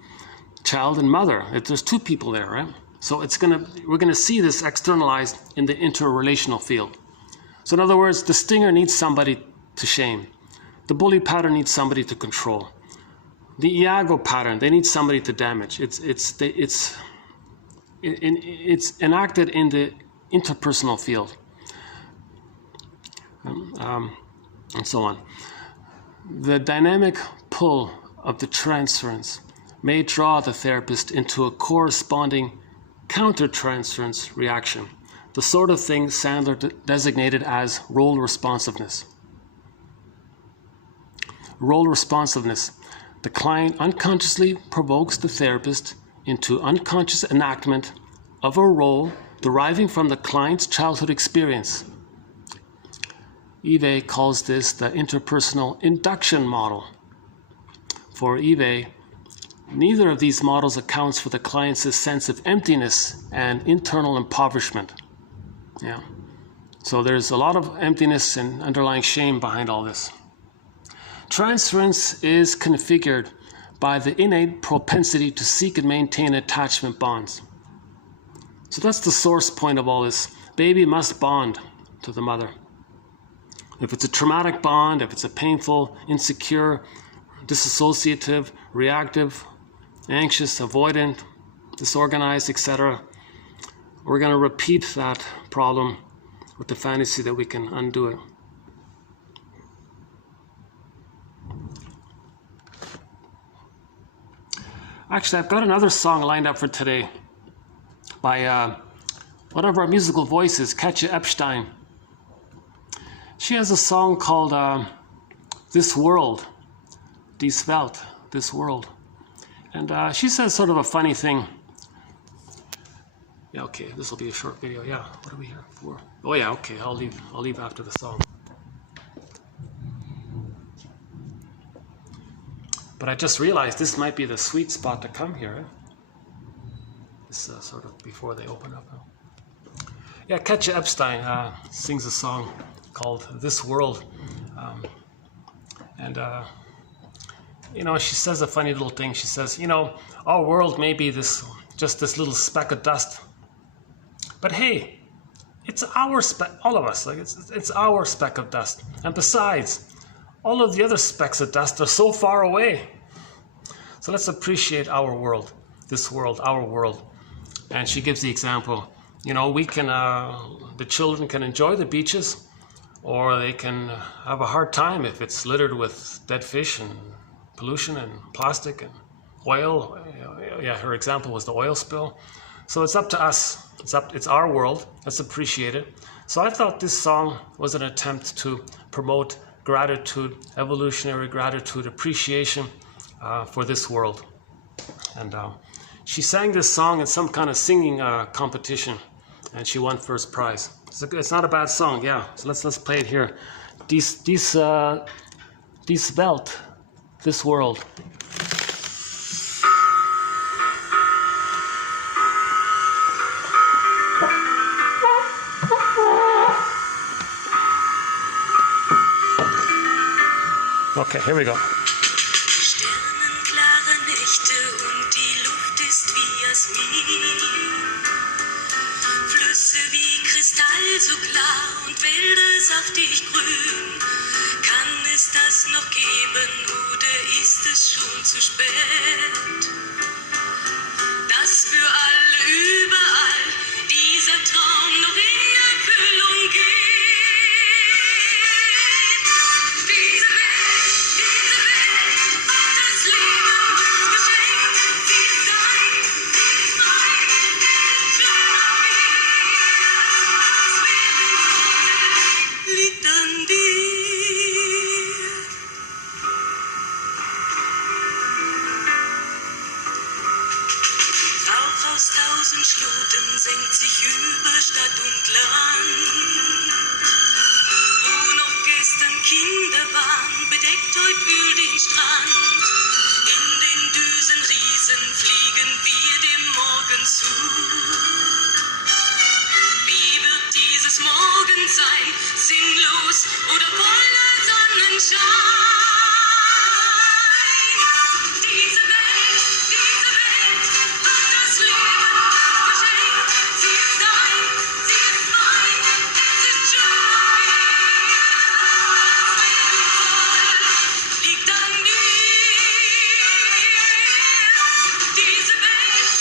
Child and mother. There's two people there, right? So we're going to see this externalized in the interrelational field. So in other words, the stinger needs somebody to shame. The bully pattern needs somebody to control. The Iago pattern, they need somebody to damage. It's enacted in the interpersonal field, and so on. The dynamic pull of the transference may draw the therapist into a corresponding countertransference reaction, the sort of thing Sandler designated as role responsiveness. Role responsiveness. The client unconsciously provokes the therapist into unconscious enactment of a role deriving from the client's childhood experience. Eve calls this the interpersonal induction model. For Eve, neither of these models accounts for the client's sense of emptiness and internal impoverishment. Yeah. So there's a lot of emptiness and underlying shame behind all this. Transference is configured by the innate propensity to seek and maintain attachment bonds. So that's the source point of all this. Baby must bond to the mother. If it's a traumatic bond, if it's a painful, insecure, disassociative, reactive, anxious, avoidant, disorganized, etc., we're going to repeat that problem with the fantasy that we can undo it. Actually, I've got another song lined up for today by one of our musical voices, Katja Epstein. She has a song called This World, Dies Welt, This World. And she says sort of a funny thing. Yeah, okay, this will be a short video. Yeah, what are we here for? Oh yeah, okay, I'll leave after the song. But I just realized this might be the sweet spot to come here. Eh? This sort of before they open up. Yeah, Katja Epstein sings a song called This World. You know, she says a funny little thing. She says, you know, our world may be just this little speck of dust. But hey, it's our speck, all of us, like it's our speck of dust. And besides, all of the other specks of dust are so far away. So let's appreciate our world, this world, our world. And she gives the example, you know, we can, the children can enjoy the beaches, or they can have a hard time if it's littered with dead fish and pollution and plastic and oil. Yeah, her example was the oil spill. So it's up to us. It's our world. Let's appreciate it. So I thought this song was an attempt to promote gratitude, evolutionary gratitude, appreciation for this world. And she sang this song in some kind of singing competition, and she won first prize. It's not a bad song, yeah. So let's play it here. Dies Welt, This World. Okay, here we go. Sternenklare Nächte und die Luft ist wie Jasmin. Flüsse wie Kristall so klar und Wälder saftig grün. Kann es das noch geben oder ist es schon zu spät? Dass für alle überall dieser Traum noch in Erfüllung geht. Tausend zu. Wie wird dieses Morgen sein? Sinnlos oder voller Sonnenschein? Diese Welt hat das Leben geschenkt. Sie ist dein, sie ist mein, es ist schön. Liegt an dir. Diese Welt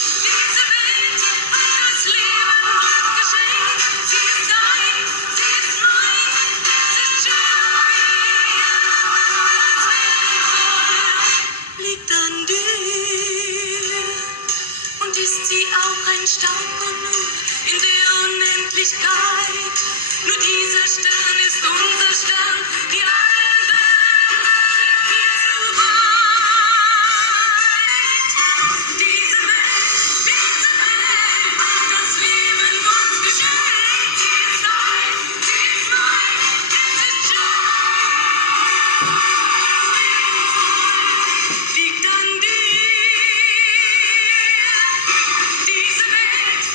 hat das Leben uns geschenkt. Sie ist dein, sie ist mein, es ist schön. Liegt an dir. Und ist sie auch ein Staubkornut in der Unendlichkeit? Nur dieser Stern ist unser Stern, die allen Welt fliegt viel zu weit. Diese Welt hat das Leben uns geschenkt. Sie ist dein, sie ist mein, es ist schön. Liegt an dir. Diese Welt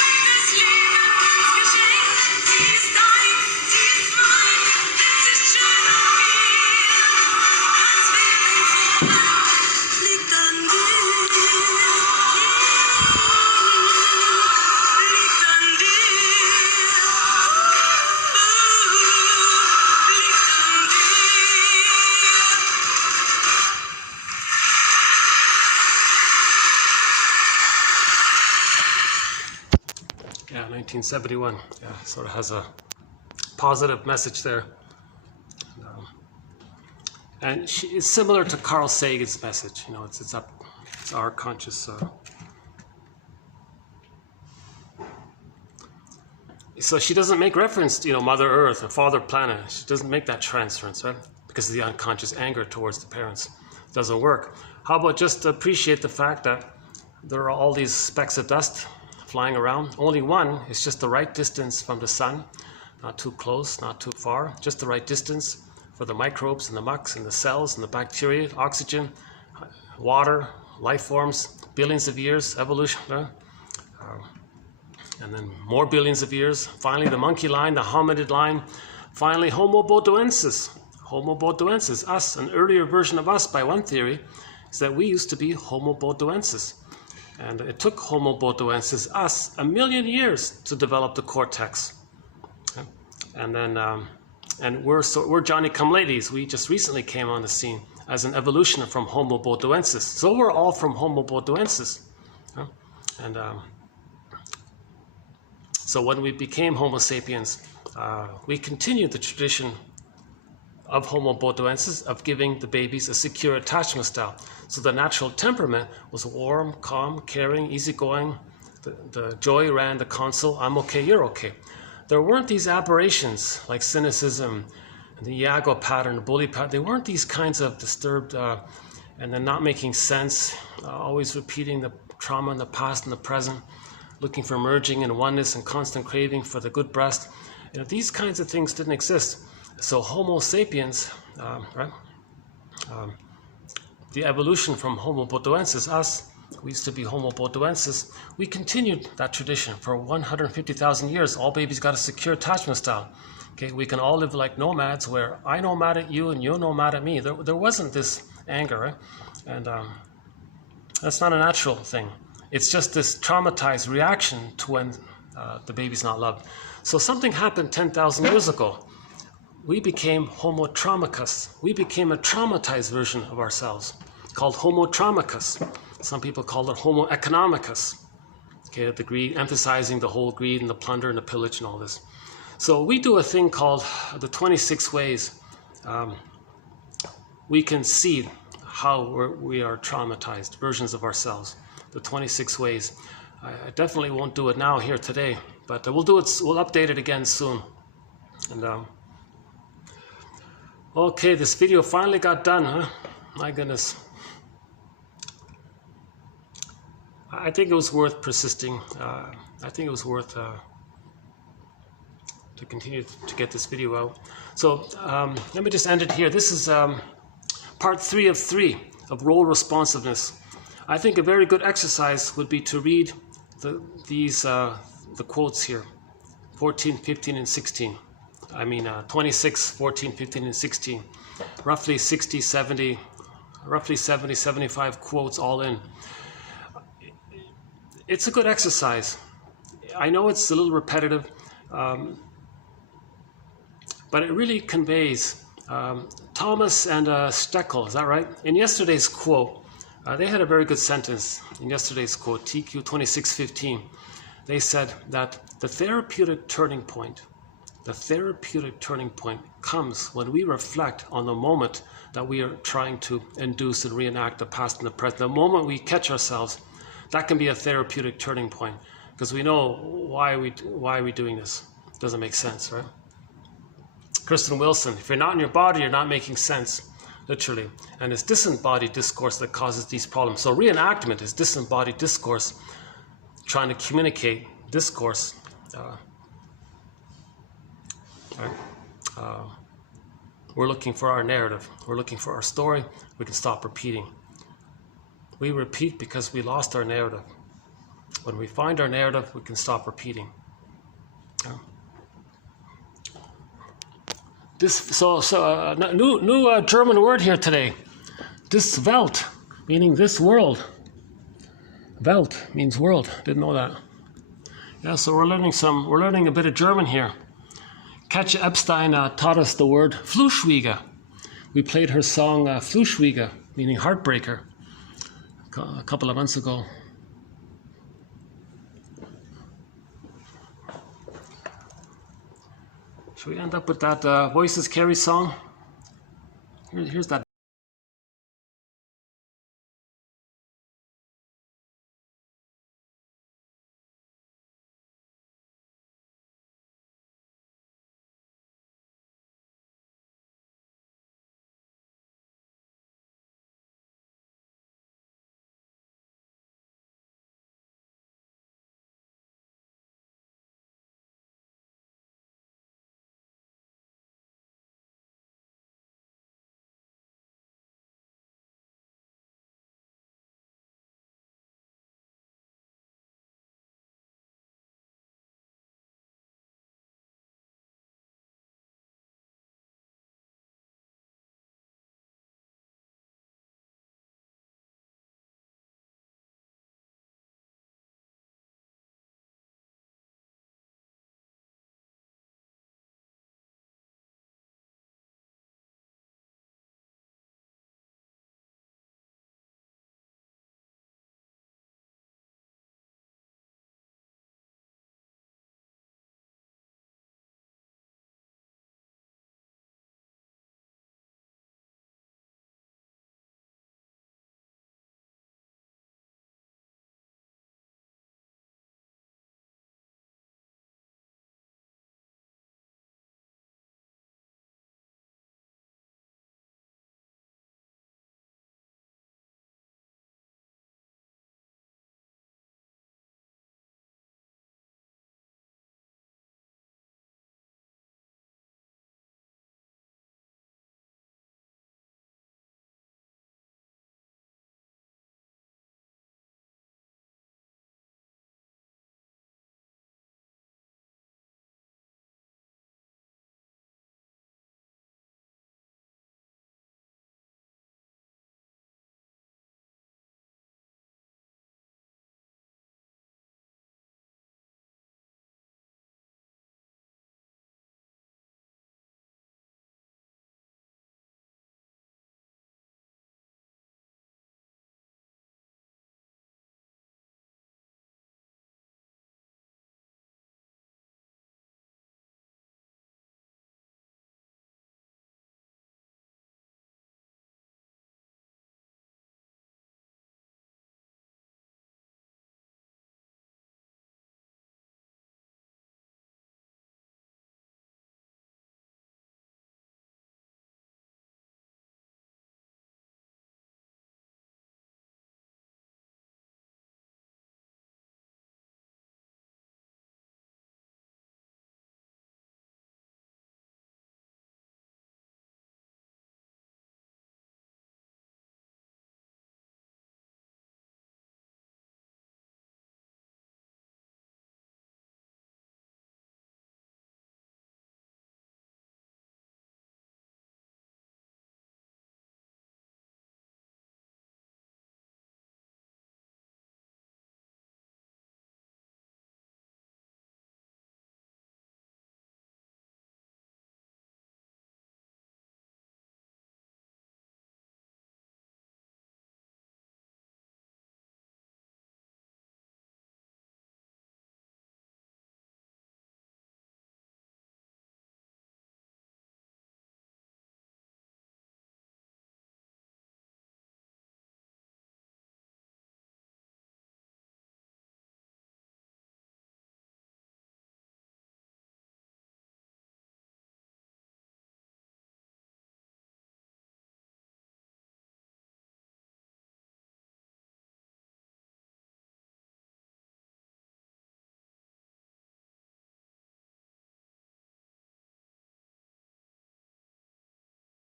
hat das Leben uns geschenkt. Sie ist dein, sie ist mein, es ist schön und viel, als wären liegt an dir. Liegt an dir. Liegt an dir. Yeah, 1971. Yeah, sort of has a positive message there. And it's similar to Carl Sagan's message. You know, it's our conscious. So she doesn't make reference to, Mother Earth or Father Planet. She doesn't make that transference, right? Because of the unconscious anger towards the parents. It doesn't work. How about just appreciate the fact that there are all these specks of dust flying around. Only one is just the right distance from the sun. Not too close, not too far. Just the right distance for the microbes and the mucks and the cells and the bacteria, oxygen, water, life forms, billions of years, evolution. And then more billions of years. Finally, the monkey line, the hominid line. Finally, Homo bodoensis. Homo bodoensis, us, an earlier version of us by one theory, is that we used to be Homo bodoensis. And it took Homo bodoensis, us, 1 million years to develop the cortex. And then, and we're Johnny-come-latelys. We just recently came on the scene as an evolution from Homo bodoensis. So we're all from Homo bodoensis. And so when we became Homo sapiens, we continued the tradition of Homo bodoensis of giving the babies a secure attachment style. So the natural temperament was warm, calm, caring, easygoing. The joy ran the console, I'm okay, you're okay. There weren't these aberrations like cynicism, and the Iago pattern, the bully pattern. They weren't these kinds of disturbed and then not making sense, always repeating the trauma in the past and the present, looking for merging and oneness and constant craving for the good breast. These kinds of things didn't exist. So Homo sapiens, right? The evolution from Homo bodoensis, us, we used to be Homo bodoensis, we continued that tradition for 150,000 years. All babies got a secure attachment style. Okay, we can all live like nomads where I know mad at you and you're no mad at me. There wasn't this anger, right? And that's not a natural thing. It's just this traumatized reaction to when the baby's not loved. So something happened 10,000 years ago. We became Homo traumicus. We became a traumatized version of ourselves called Homo traumicus. Some people call it Homo economicus. Okay, the greed, emphasizing the whole greed and the plunder and the pillage and all this. So we do a thing called the 26 ways we can see how we are traumatized versions of ourselves. The 26 ways. I definitely won't do it now here today, but we'll do it. We'll update it again soon. And okay, this video finally got done, huh? My goodness. I think it was worth persisting. I think it was worth to continue to get this video out. So let me just end it here. This is part 3 of 3 of role responsiveness. I think a very good exercise would be to read the quotes here, 14, 15, and 16. I mean 26, 14, 15, and 16. Roughly 60, 70, roughly 70, 75 quotes all in. It's a good exercise. I know it's a little repetitive, but it really conveys. Thomas and Steckel, is that right? In yesterday's quote, they had a very good sentence in yesterday's quote, TQ 2615. They said that the therapeutic turning point comes when we reflect on the moment that we are trying to induce and reenact the past and the present. The moment we catch ourselves, that can be a therapeutic turning point, because we know why are we doing this. It doesn't make sense, right? Kristen Wilson, if you're not in your body, you're not making sense, literally. And it's disembodied discourse that causes these problems. So reenactment is disembodied discourse trying to communicate discourse. We're looking for our narrative. We're looking for our story. We can stop repeating. We repeat because we lost our narrative. When we find our narrative, we can stop repeating. New German word here today. Das Welt, meaning this world. Welt means world. Didn't know that. Yeah, so we're learning a bit of German here. Katja Epstein taught us the word Fluchschwieger. We played her song Fluchschwieger, meaning heartbreaker, a couple of months ago. Should we end up with that Voices Carry song? Here's that.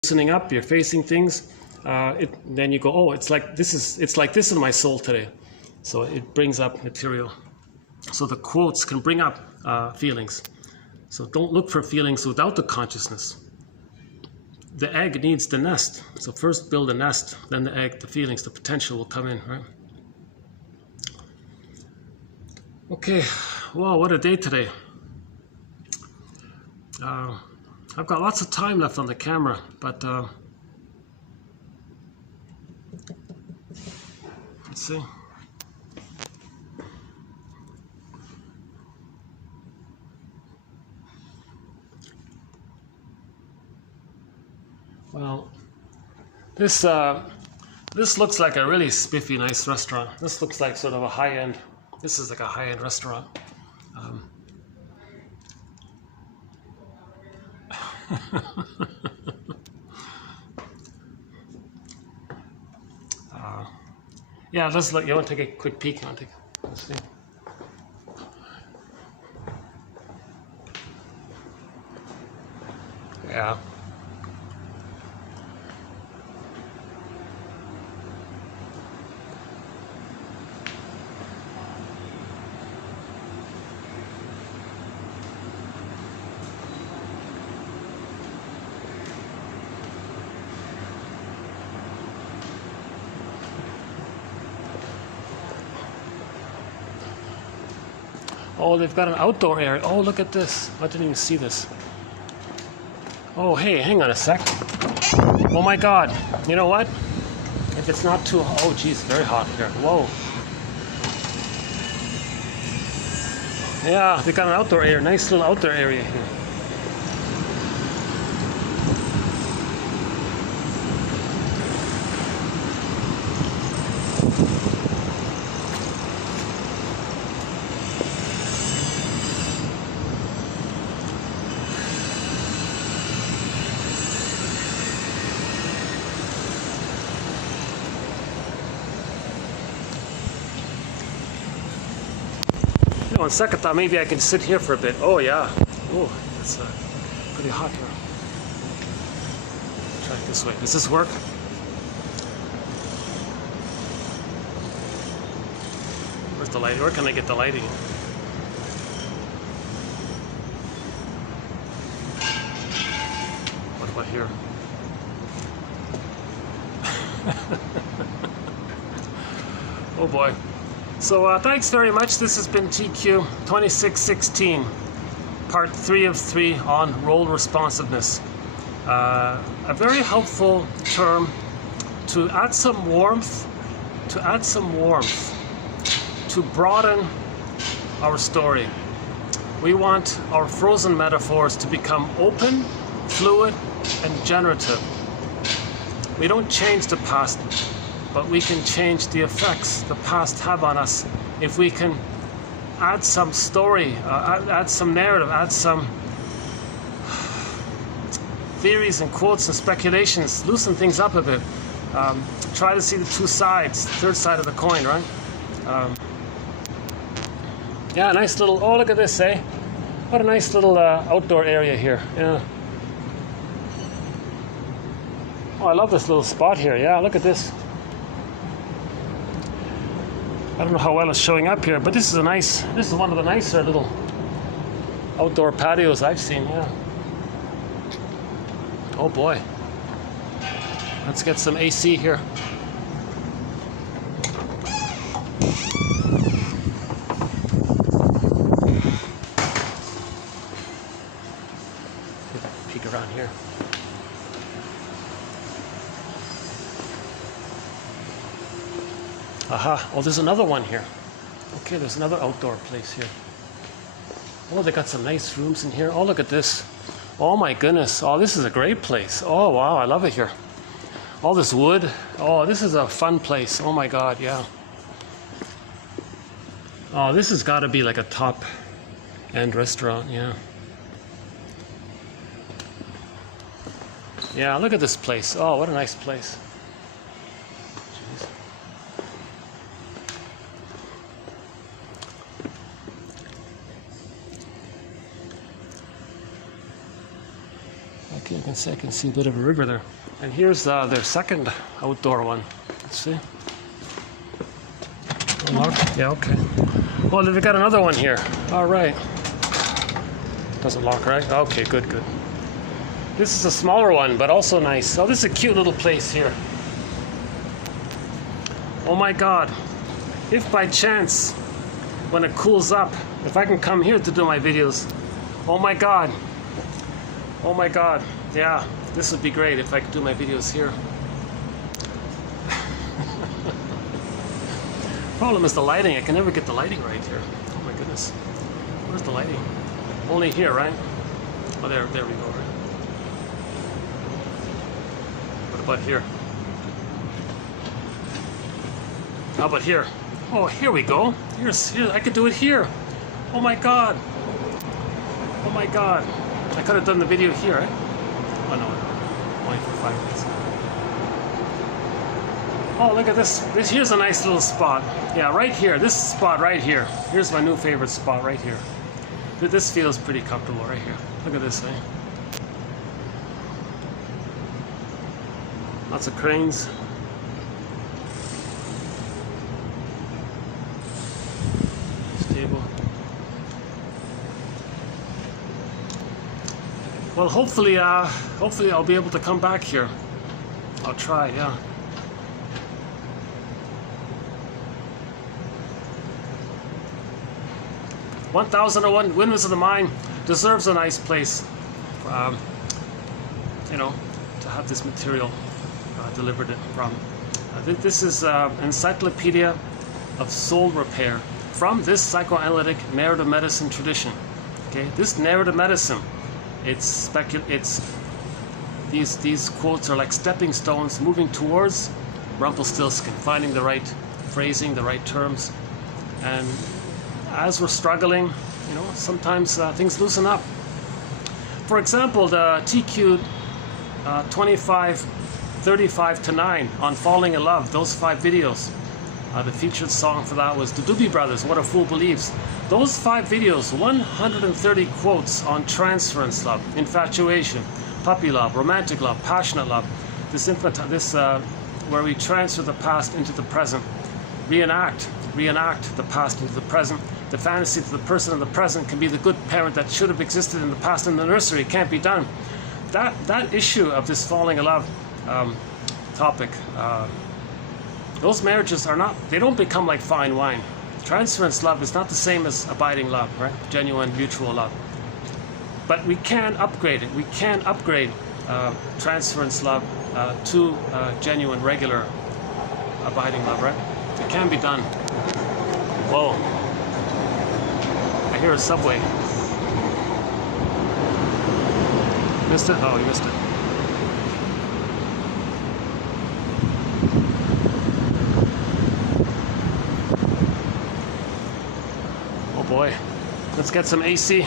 loosening up, you're facing things, then you go, oh, it's like this in my soul today. So it brings up material. So the quotes can bring up feelings. So don't look for feelings without the consciousness. The egg needs the nest. So first build a nest, then the egg, the feelings, the potential will come in, right? Okay, wow, what a day today. I've got lots of time left on the camera, but let's see. Well, this looks like a really spiffy, nice restaurant. This looks like sort of a high-end. This is like a high-end restaurant. Yeah, let's look. You want to take a quick peek? You want to take? Let's see. Yeah. Oh, they've got an outdoor area. Oh, look at this. I didn't even see this. Oh, hey, hang on a sec. Oh my God. You know what? If it's not too, oh geez, very hot here. Whoa. Yeah, they got an outdoor area. Nice little outdoor area here. On second thought, maybe I can sit here for a bit. Oh yeah. Oh, it's pretty hot here. Try it this way. Does this work? Where's the light? Where can I get the lighting? What about here? Oh boy. So thanks very much. This has been TQ 2616, part 3 of 3 on role responsiveness. A very helpful term to add some warmth, to broaden our story. We want our frozen metaphors to become open, fluid, and generative. We don't change the past, but we can change the effects the past have on us if we can add some story, add some narrative, add some theories and quotes and speculations, loosen things up a bit. Try to see the two sides, the third side of the coin, right? Yeah, nice little, oh look at this, eh? What a nice little outdoor area here, yeah. Oh, I love this little spot here, yeah, look at this. I don't know how well it's showing up here, but this is one of the nicer little outdoor patios I've seen, yeah. Oh boy. Let's get some AC here. Peek around here. Aha, oh, there's another one here. Okay, there's another outdoor place here. Oh, they got some nice rooms in here. Oh, look at this. Oh my goodness. Oh, this is a great place. Oh, wow, I love it here. All this wood. Oh, this is a fun place. Oh my God, yeah. Oh, this has got to be like a top-end restaurant, yeah. Yeah, look at this place. Oh, what a nice place. Jeez. Okay, you can see, I can see a bit of a river there. And here's their second outdoor one. Let's see. Unlocked? Yeah, okay. Well, they've got another one here. All right. Doesn't lock, right? Okay, good, good. This is a smaller one, but also nice. Oh, this is a cute little place here. Oh my God. If by chance, when it cools up, if I can come here to do my videos, oh my God. Oh my God. Yeah, this would be great if I could do my videos here. Problem is the lighting. I can never get the lighting right here. Oh my goodness. Where's the lighting? Only here, right? Oh, there we go, right? What about here? How about here? Oh, here we go. Here, I could do it here. Oh my God. Oh my God. I could have done the video here, right? Oh no, only for 5 minutes. Oh, look at this. Here's a nice little spot. Yeah, right here. This spot right here. Here's my new favorite spot right here. This feels pretty comfortable right here. Look at this thing. Lots of cranes. Stable. Well, hopefully I'll be able to come back here. I'll try, yeah. Windmills of the Mine deserves a nice place, you know, to have this material delivered from. This is Encyclopedia of Soul Repair from this psychoanalytic narrative medicine tradition. Okay, this narrative medicine, these quotes are like stepping stones moving towards Rumpelstiltskin, finding the right phrasing, the right terms, and as we're struggling, you know, sometimes things loosen up. For example, the TQ 25:35-9 on Falling in Love, those 5 videos. The featured song for that was the Doobie Brothers, What a Fool Believes. Those 5 videos, 130 quotes on transference love, infatuation, puppy love, romantic love, passionate love, where we transfer the past into the present, reenact the past into the present. The fantasy that the person in the present can be the good parent that should have existed in the past in the nursery. It can't be done. That issue of this falling in love topic, those marriages they don't become like fine wine. Transference love is not the same as abiding love, right? Genuine mutual love. But we can upgrade it. We can upgrade transference love to genuine, regular, abiding love, right? It can be done. Whoa. I hear a subway. Missed it? Oh, you missed it. Oh boy. Let's get some AC.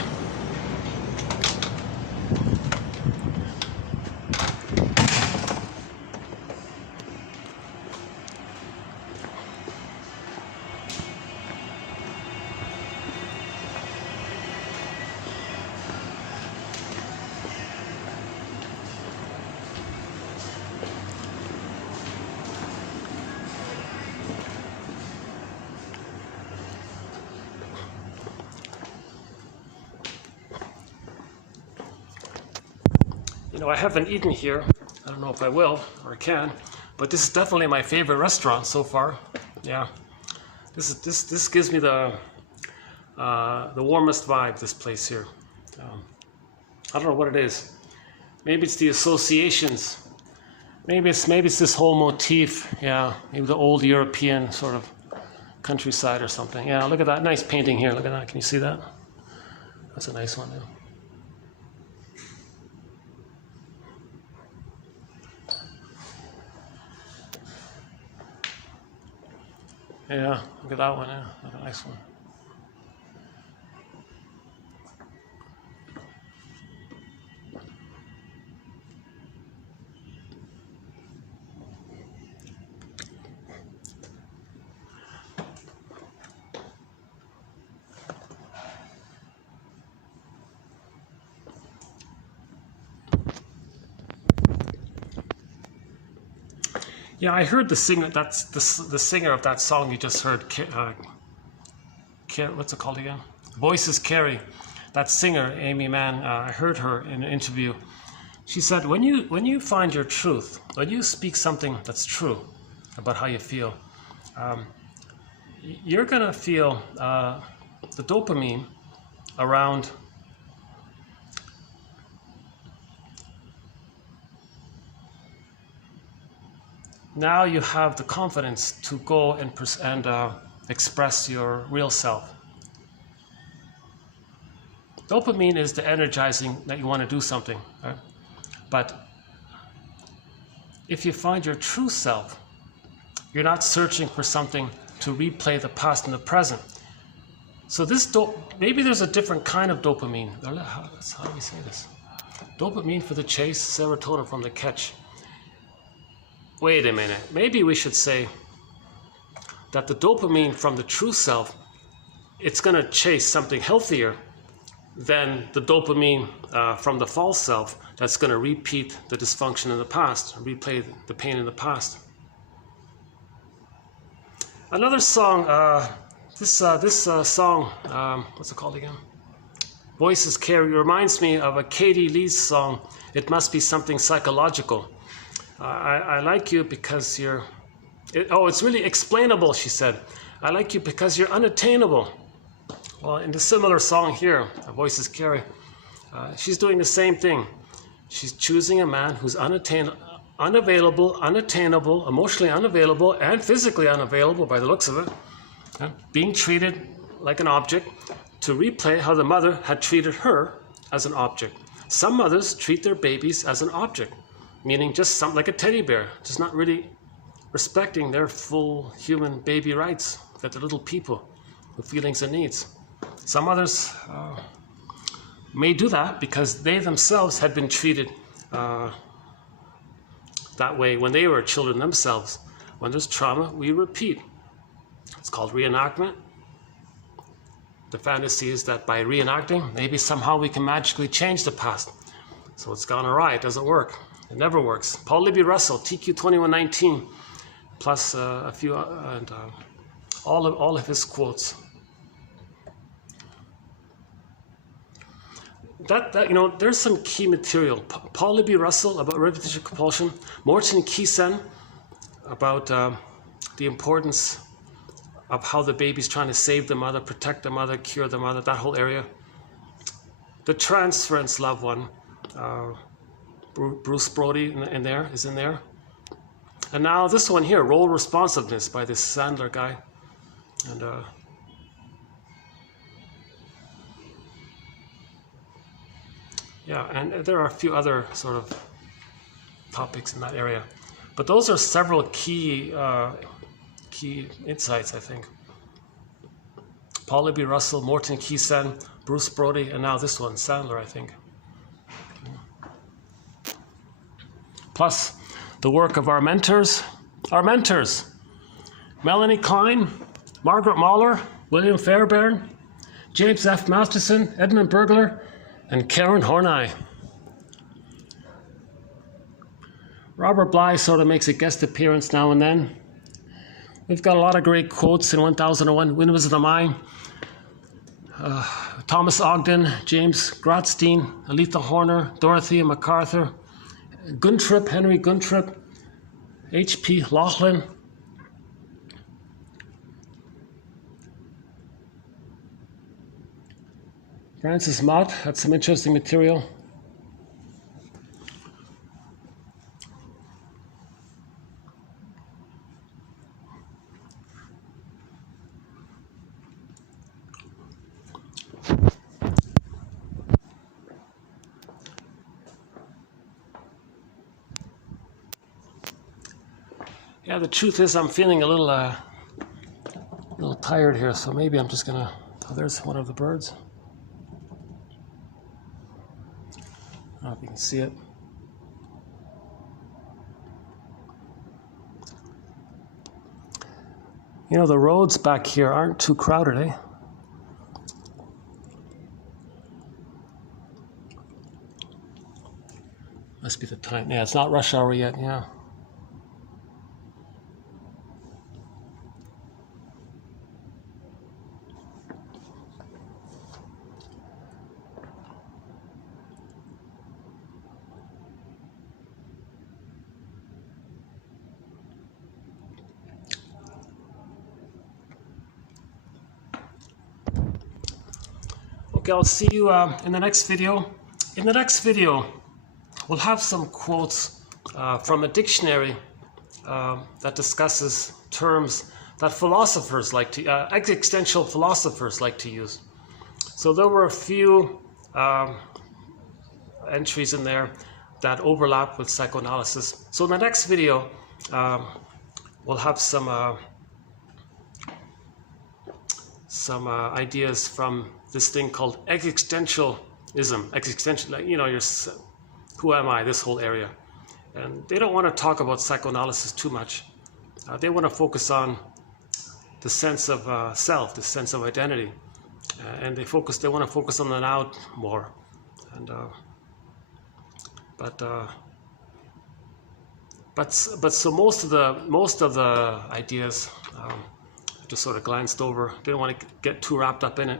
You know, I haven't eaten here. I don't know if I will or can, but this is definitely my favorite restaurant so far. Yeah, this gives me the warmest vibe. This place here. I don't know what it is. Maybe it's the associations. Maybe it's this whole motif. Yeah, maybe the old European sort of countryside or something. Yeah, look at that nice painting here. Look at that. Can you see that? That's a nice one. Yeah. Yeah, look at that one, yeah, that's a nice one. Yeah, I heard the singer. That's the singer of that song you just heard. What's it called again? Voices Carry. That singer, Amy Mann. I heard her in an interview. She said, when you find your truth, when you speak something that's true about how you feel, you're gonna feel the dopamine around. Now you have the confidence to go and express your real self. Dopamine is the energizing that you want to do something, right? But if you find your true self, you're not searching for something to replay the past and the present. So maybe there's a different kind of dopamine. How do we say this? Dopamine for the chase, serotonin from the catch. Wait a minute. Maybe we should say that the dopamine from the true self, it's going to chase something healthier than the dopamine from the false self that's going to repeat the dysfunction in the past, replay the pain in the past. Another song, this song, what's it called again? Voices Carry, reminds me of a Katie Lee's song, It Must Be Something Psychological. I like you because it's really explainable, she said. I like you because you're unattainable. Well, in the similar song here, Voices Carry, she's doing the same thing. She's choosing a man who's unavailable, unattainable, emotionally unavailable, and physically unavailable by the looks of it, being treated like an object to replay how the mother had treated her as an object. Some mothers treat their babies as an object, meaning just something like a teddy bear, just not really respecting their full human baby rights, that they're little people with feelings and needs. Some others may do that because they themselves had been treated that way when they were children themselves. When there's trauma, we repeat. It's called reenactment. The fantasy is that by reenacting, maybe somehow we can magically change the past. So it's gone awry, it doesn't work. It never works. Paul Libby Russell, TQ 2119, plus a few, and all of his quotes. There's some key material. Paul Libby Russell about repetition compulsion. Morton Keysen about the importance of how the baby's trying to save the mother, protect the mother, cure the mother, that whole area. The transference love one. Bruce Brody is in there. And now this one here, role-responsiveness by this Sandler guy. And and there are a few other sort of topics in that area. But those are several key insights, I think. Paul Libby Russell, Morton Keysen, Bruce Brody, and now this one, Sandler, I think. Plus the work of our mentors, Melanie Klein, Margaret Mahler, William Fairbairn, James F. Masterson, Edmund Bergler, and Karen Horney. Robert Bly sort of makes a guest appearance now and then. We've got a lot of great quotes in 1001, Windmills of the Mind. Thomas Ogden, James Grotstein, Aletha Horner, Dorothea MacArthur, Henry Guntrip, H.P. Laughlin, Francis Mott had some interesting material. Yeah, the truth is I'm feeling a little tired here, so maybe I'm just gonna, there's one of the birds. I don't know if you can see it. The roads back here aren't too crowded, eh? Must be the time. Yeah, it's not rush hour yet, yeah. Okay, I'll see you in the next video. In the next video, we'll have some quotes from a dictionary that discusses terms that philosophers like to, existential philosophers like to use. So there were a few entries in there that overlap with psychoanalysis. So in the next video, we'll have some ideas from this thing called existentialism. Existential, like, you know, who am I? This whole area, and they don't want to talk about psychoanalysis too much. They want to focus on the sense of self, the sense of identity, and they want to focus on the now more. And but so most of the ideas just sort of glanced over. Didn't want to get too wrapped up in it.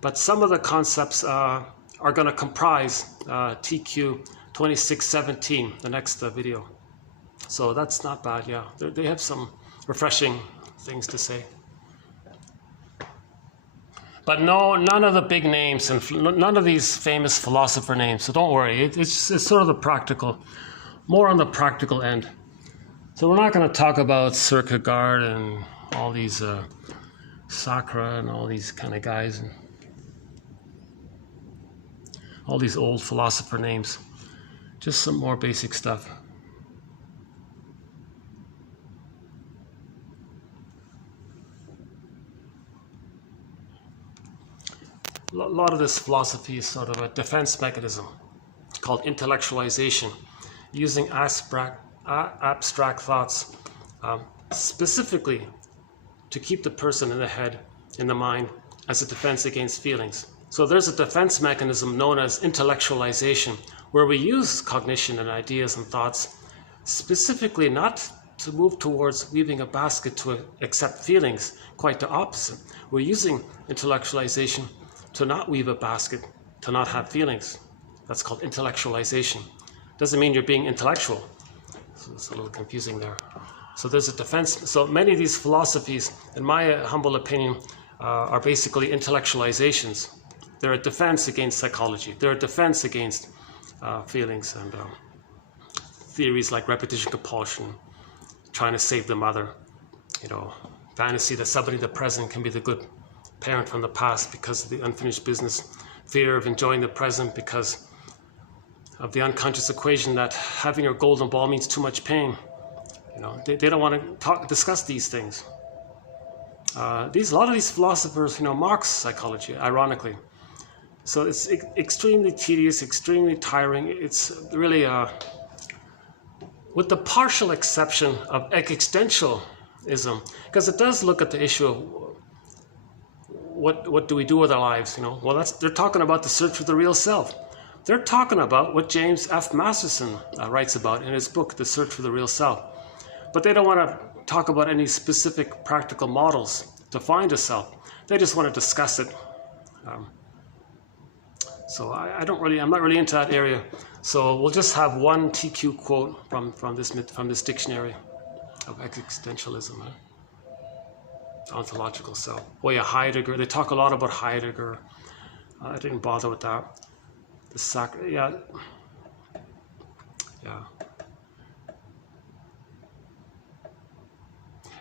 But some of the concepts are going to comprise TQ 2617, the next video. So that's not bad. Yeah, they have some refreshing things to say. But no, none of the big names and none of these famous philosopher names. So don't worry. It's sort of the practical, more on the practical end. So we're not going to talk about Kierkegaard and all these Sartre and all these kind of guys and all these old philosopher names. Just some more basic stuff. A lot of this philosophy is sort of a defense mechanism called intellectualization, using abstract thoughts specifically to keep the person in the head, in the mind, as a defense against feelings. So there's a defense mechanism known as intellectualization, where we use cognition and ideas and thoughts specifically not to move towards weaving a basket to accept feelings, quite the opposite. We're using intellectualization to not weave a basket, to not have feelings. That's called intellectualization. Doesn't mean you're being intellectual. So it's a little confusing there. So there's a defense. So many of these philosophies, in my humble opinion, are basically intellectualizations. They're a defense against psychology. They're a defense against feelings and theories like repetition compulsion, trying to save the mother, you know, fantasy that somebody in the present can be the good parent from the past because of the unfinished business, fear of enjoying the present because of the unconscious equation that having your golden ball means too much pain. You know, they don't want to discuss these things. A lot of these philosophers, you know, Marx psychology, ironically. So it's extremely tedious, extremely tiring. It's really, with the partial exception of existentialism, because it does look at the issue of what do we do with our lives, you know? Well, they're talking about the search for the real self. They're talking about what James F. Masterson writes about in his book, The Search for the Real Self. But they don't want to talk about any specific practical models to find a self. They just want to discuss it. So I'm not really into that area. So we'll just have one TQ quote from this dictionary of existentialism. Ontological self. Oh yeah, Heidegger. They talk a lot about Heidegger. I didn't bother with that. Yeah.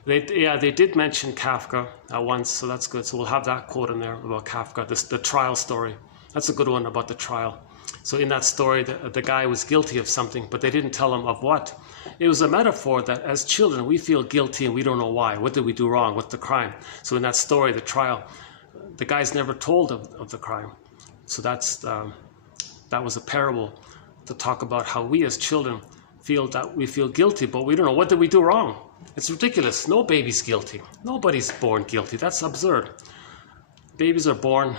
They did mention Kafka once, so that's good. So we'll have that quote in there about Kafka, the trial story. That's a good one about the trial. So in that story, the guy was guilty of something, but they didn't tell him of what. It was a metaphor that as children, we feel guilty and we don't know why. What did we do wrong? What's the crime? So in that story, the trial, the guy's never told of the crime. So that was a parable to talk about how we as children feel guilty, but we don't know, what did we do wrong? It's ridiculous. No baby's guilty. Nobody's born guilty. That's absurd. Babies are born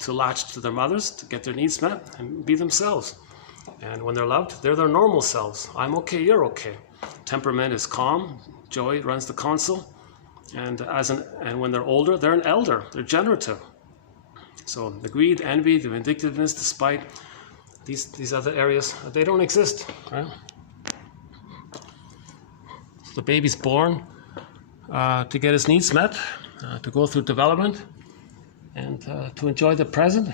to latch to their mothers, to get their needs met and be themselves. And when they're loved, they're their normal selves. I'm okay, you're okay. Temperament is calm. Joy runs the console. And when they're older, they're an elder. They're generative. So the greed, envy, the vindictiveness, the spite, these other areas, they don't exist, right? So the baby's born to get his needs met, to go through development. and to enjoy the present.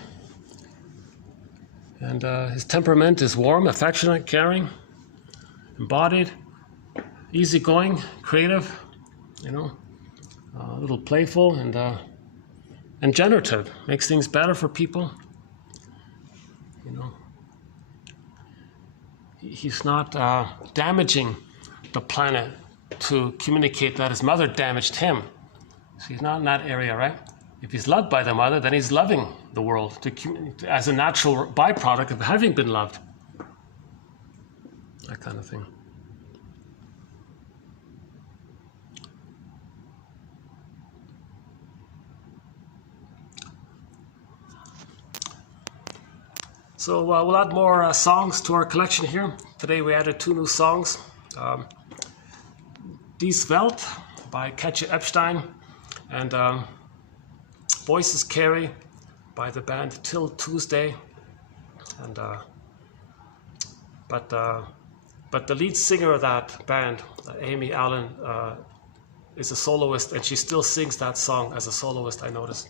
And his temperament is warm, affectionate, caring, embodied, easygoing, creative, you know, a little playful and generative. Makes things better for people. You know, he's not damaging the planet to communicate that his mother damaged him. So he's not in that area, right? If he's loved by the mother, then he's loving the world as a natural byproduct of having been loved. That kind of thing. So we'll add more songs to our collection here. Today we added 2 new songs. Die Welt by Katja Epstein and Voices Carry by the band Till Tuesday. And but the lead singer of that band, Amy Allen, is a soloist, and she still sings that song as a soloist, I noticed.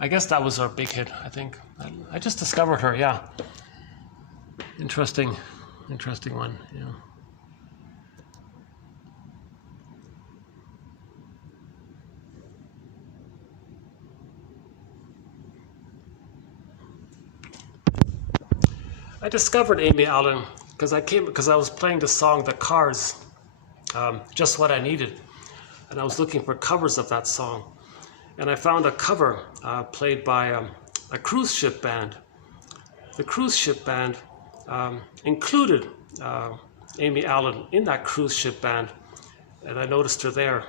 I guess that was our big hit, I think. I just discovered her, yeah. Interesting one, yeah. I discovered Amy Allen because I was playing the song The Cars, Just What I Needed, and I was looking for covers of that song. And I found a cover played by a cruise ship band. The cruise ship band included Amy Allen in that cruise ship band, and I noticed her there.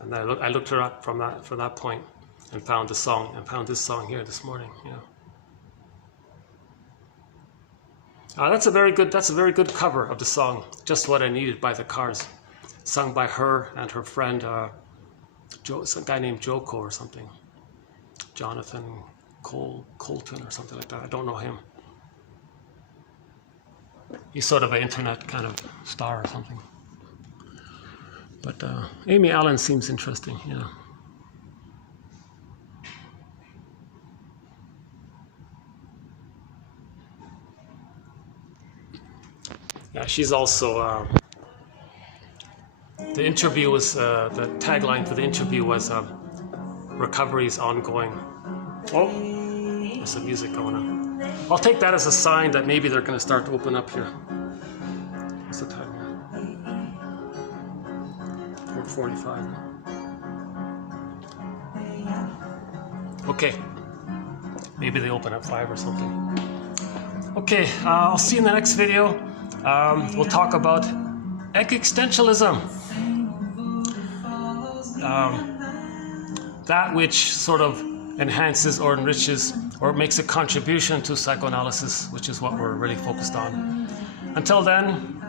And I looked her up from that point and found the song, and found this song here this morning. Yeah. That's a very good cover of the song "Just What I Needed" by The Cars, sung by her and her friend. Some guy named Joko or something, Jonathan Colton or something like that. I don't know him. He's sort of an internet kind of star or something. But Amy Allen seems interesting, yeah. Yeah, she's also. The interview was, the tagline for the interview was, recovery is ongoing. Oh, there's some music going on. I'll take that as a sign that maybe they're going to start to open up here. What's the time here? 4:45. Okay. Maybe they open at 5 or something. Okay, I'll see you in the next video. We'll talk about existentialism. That which sort of enhances or enriches or makes a contribution to psychoanalysis, which is what we're really focused on. Until then,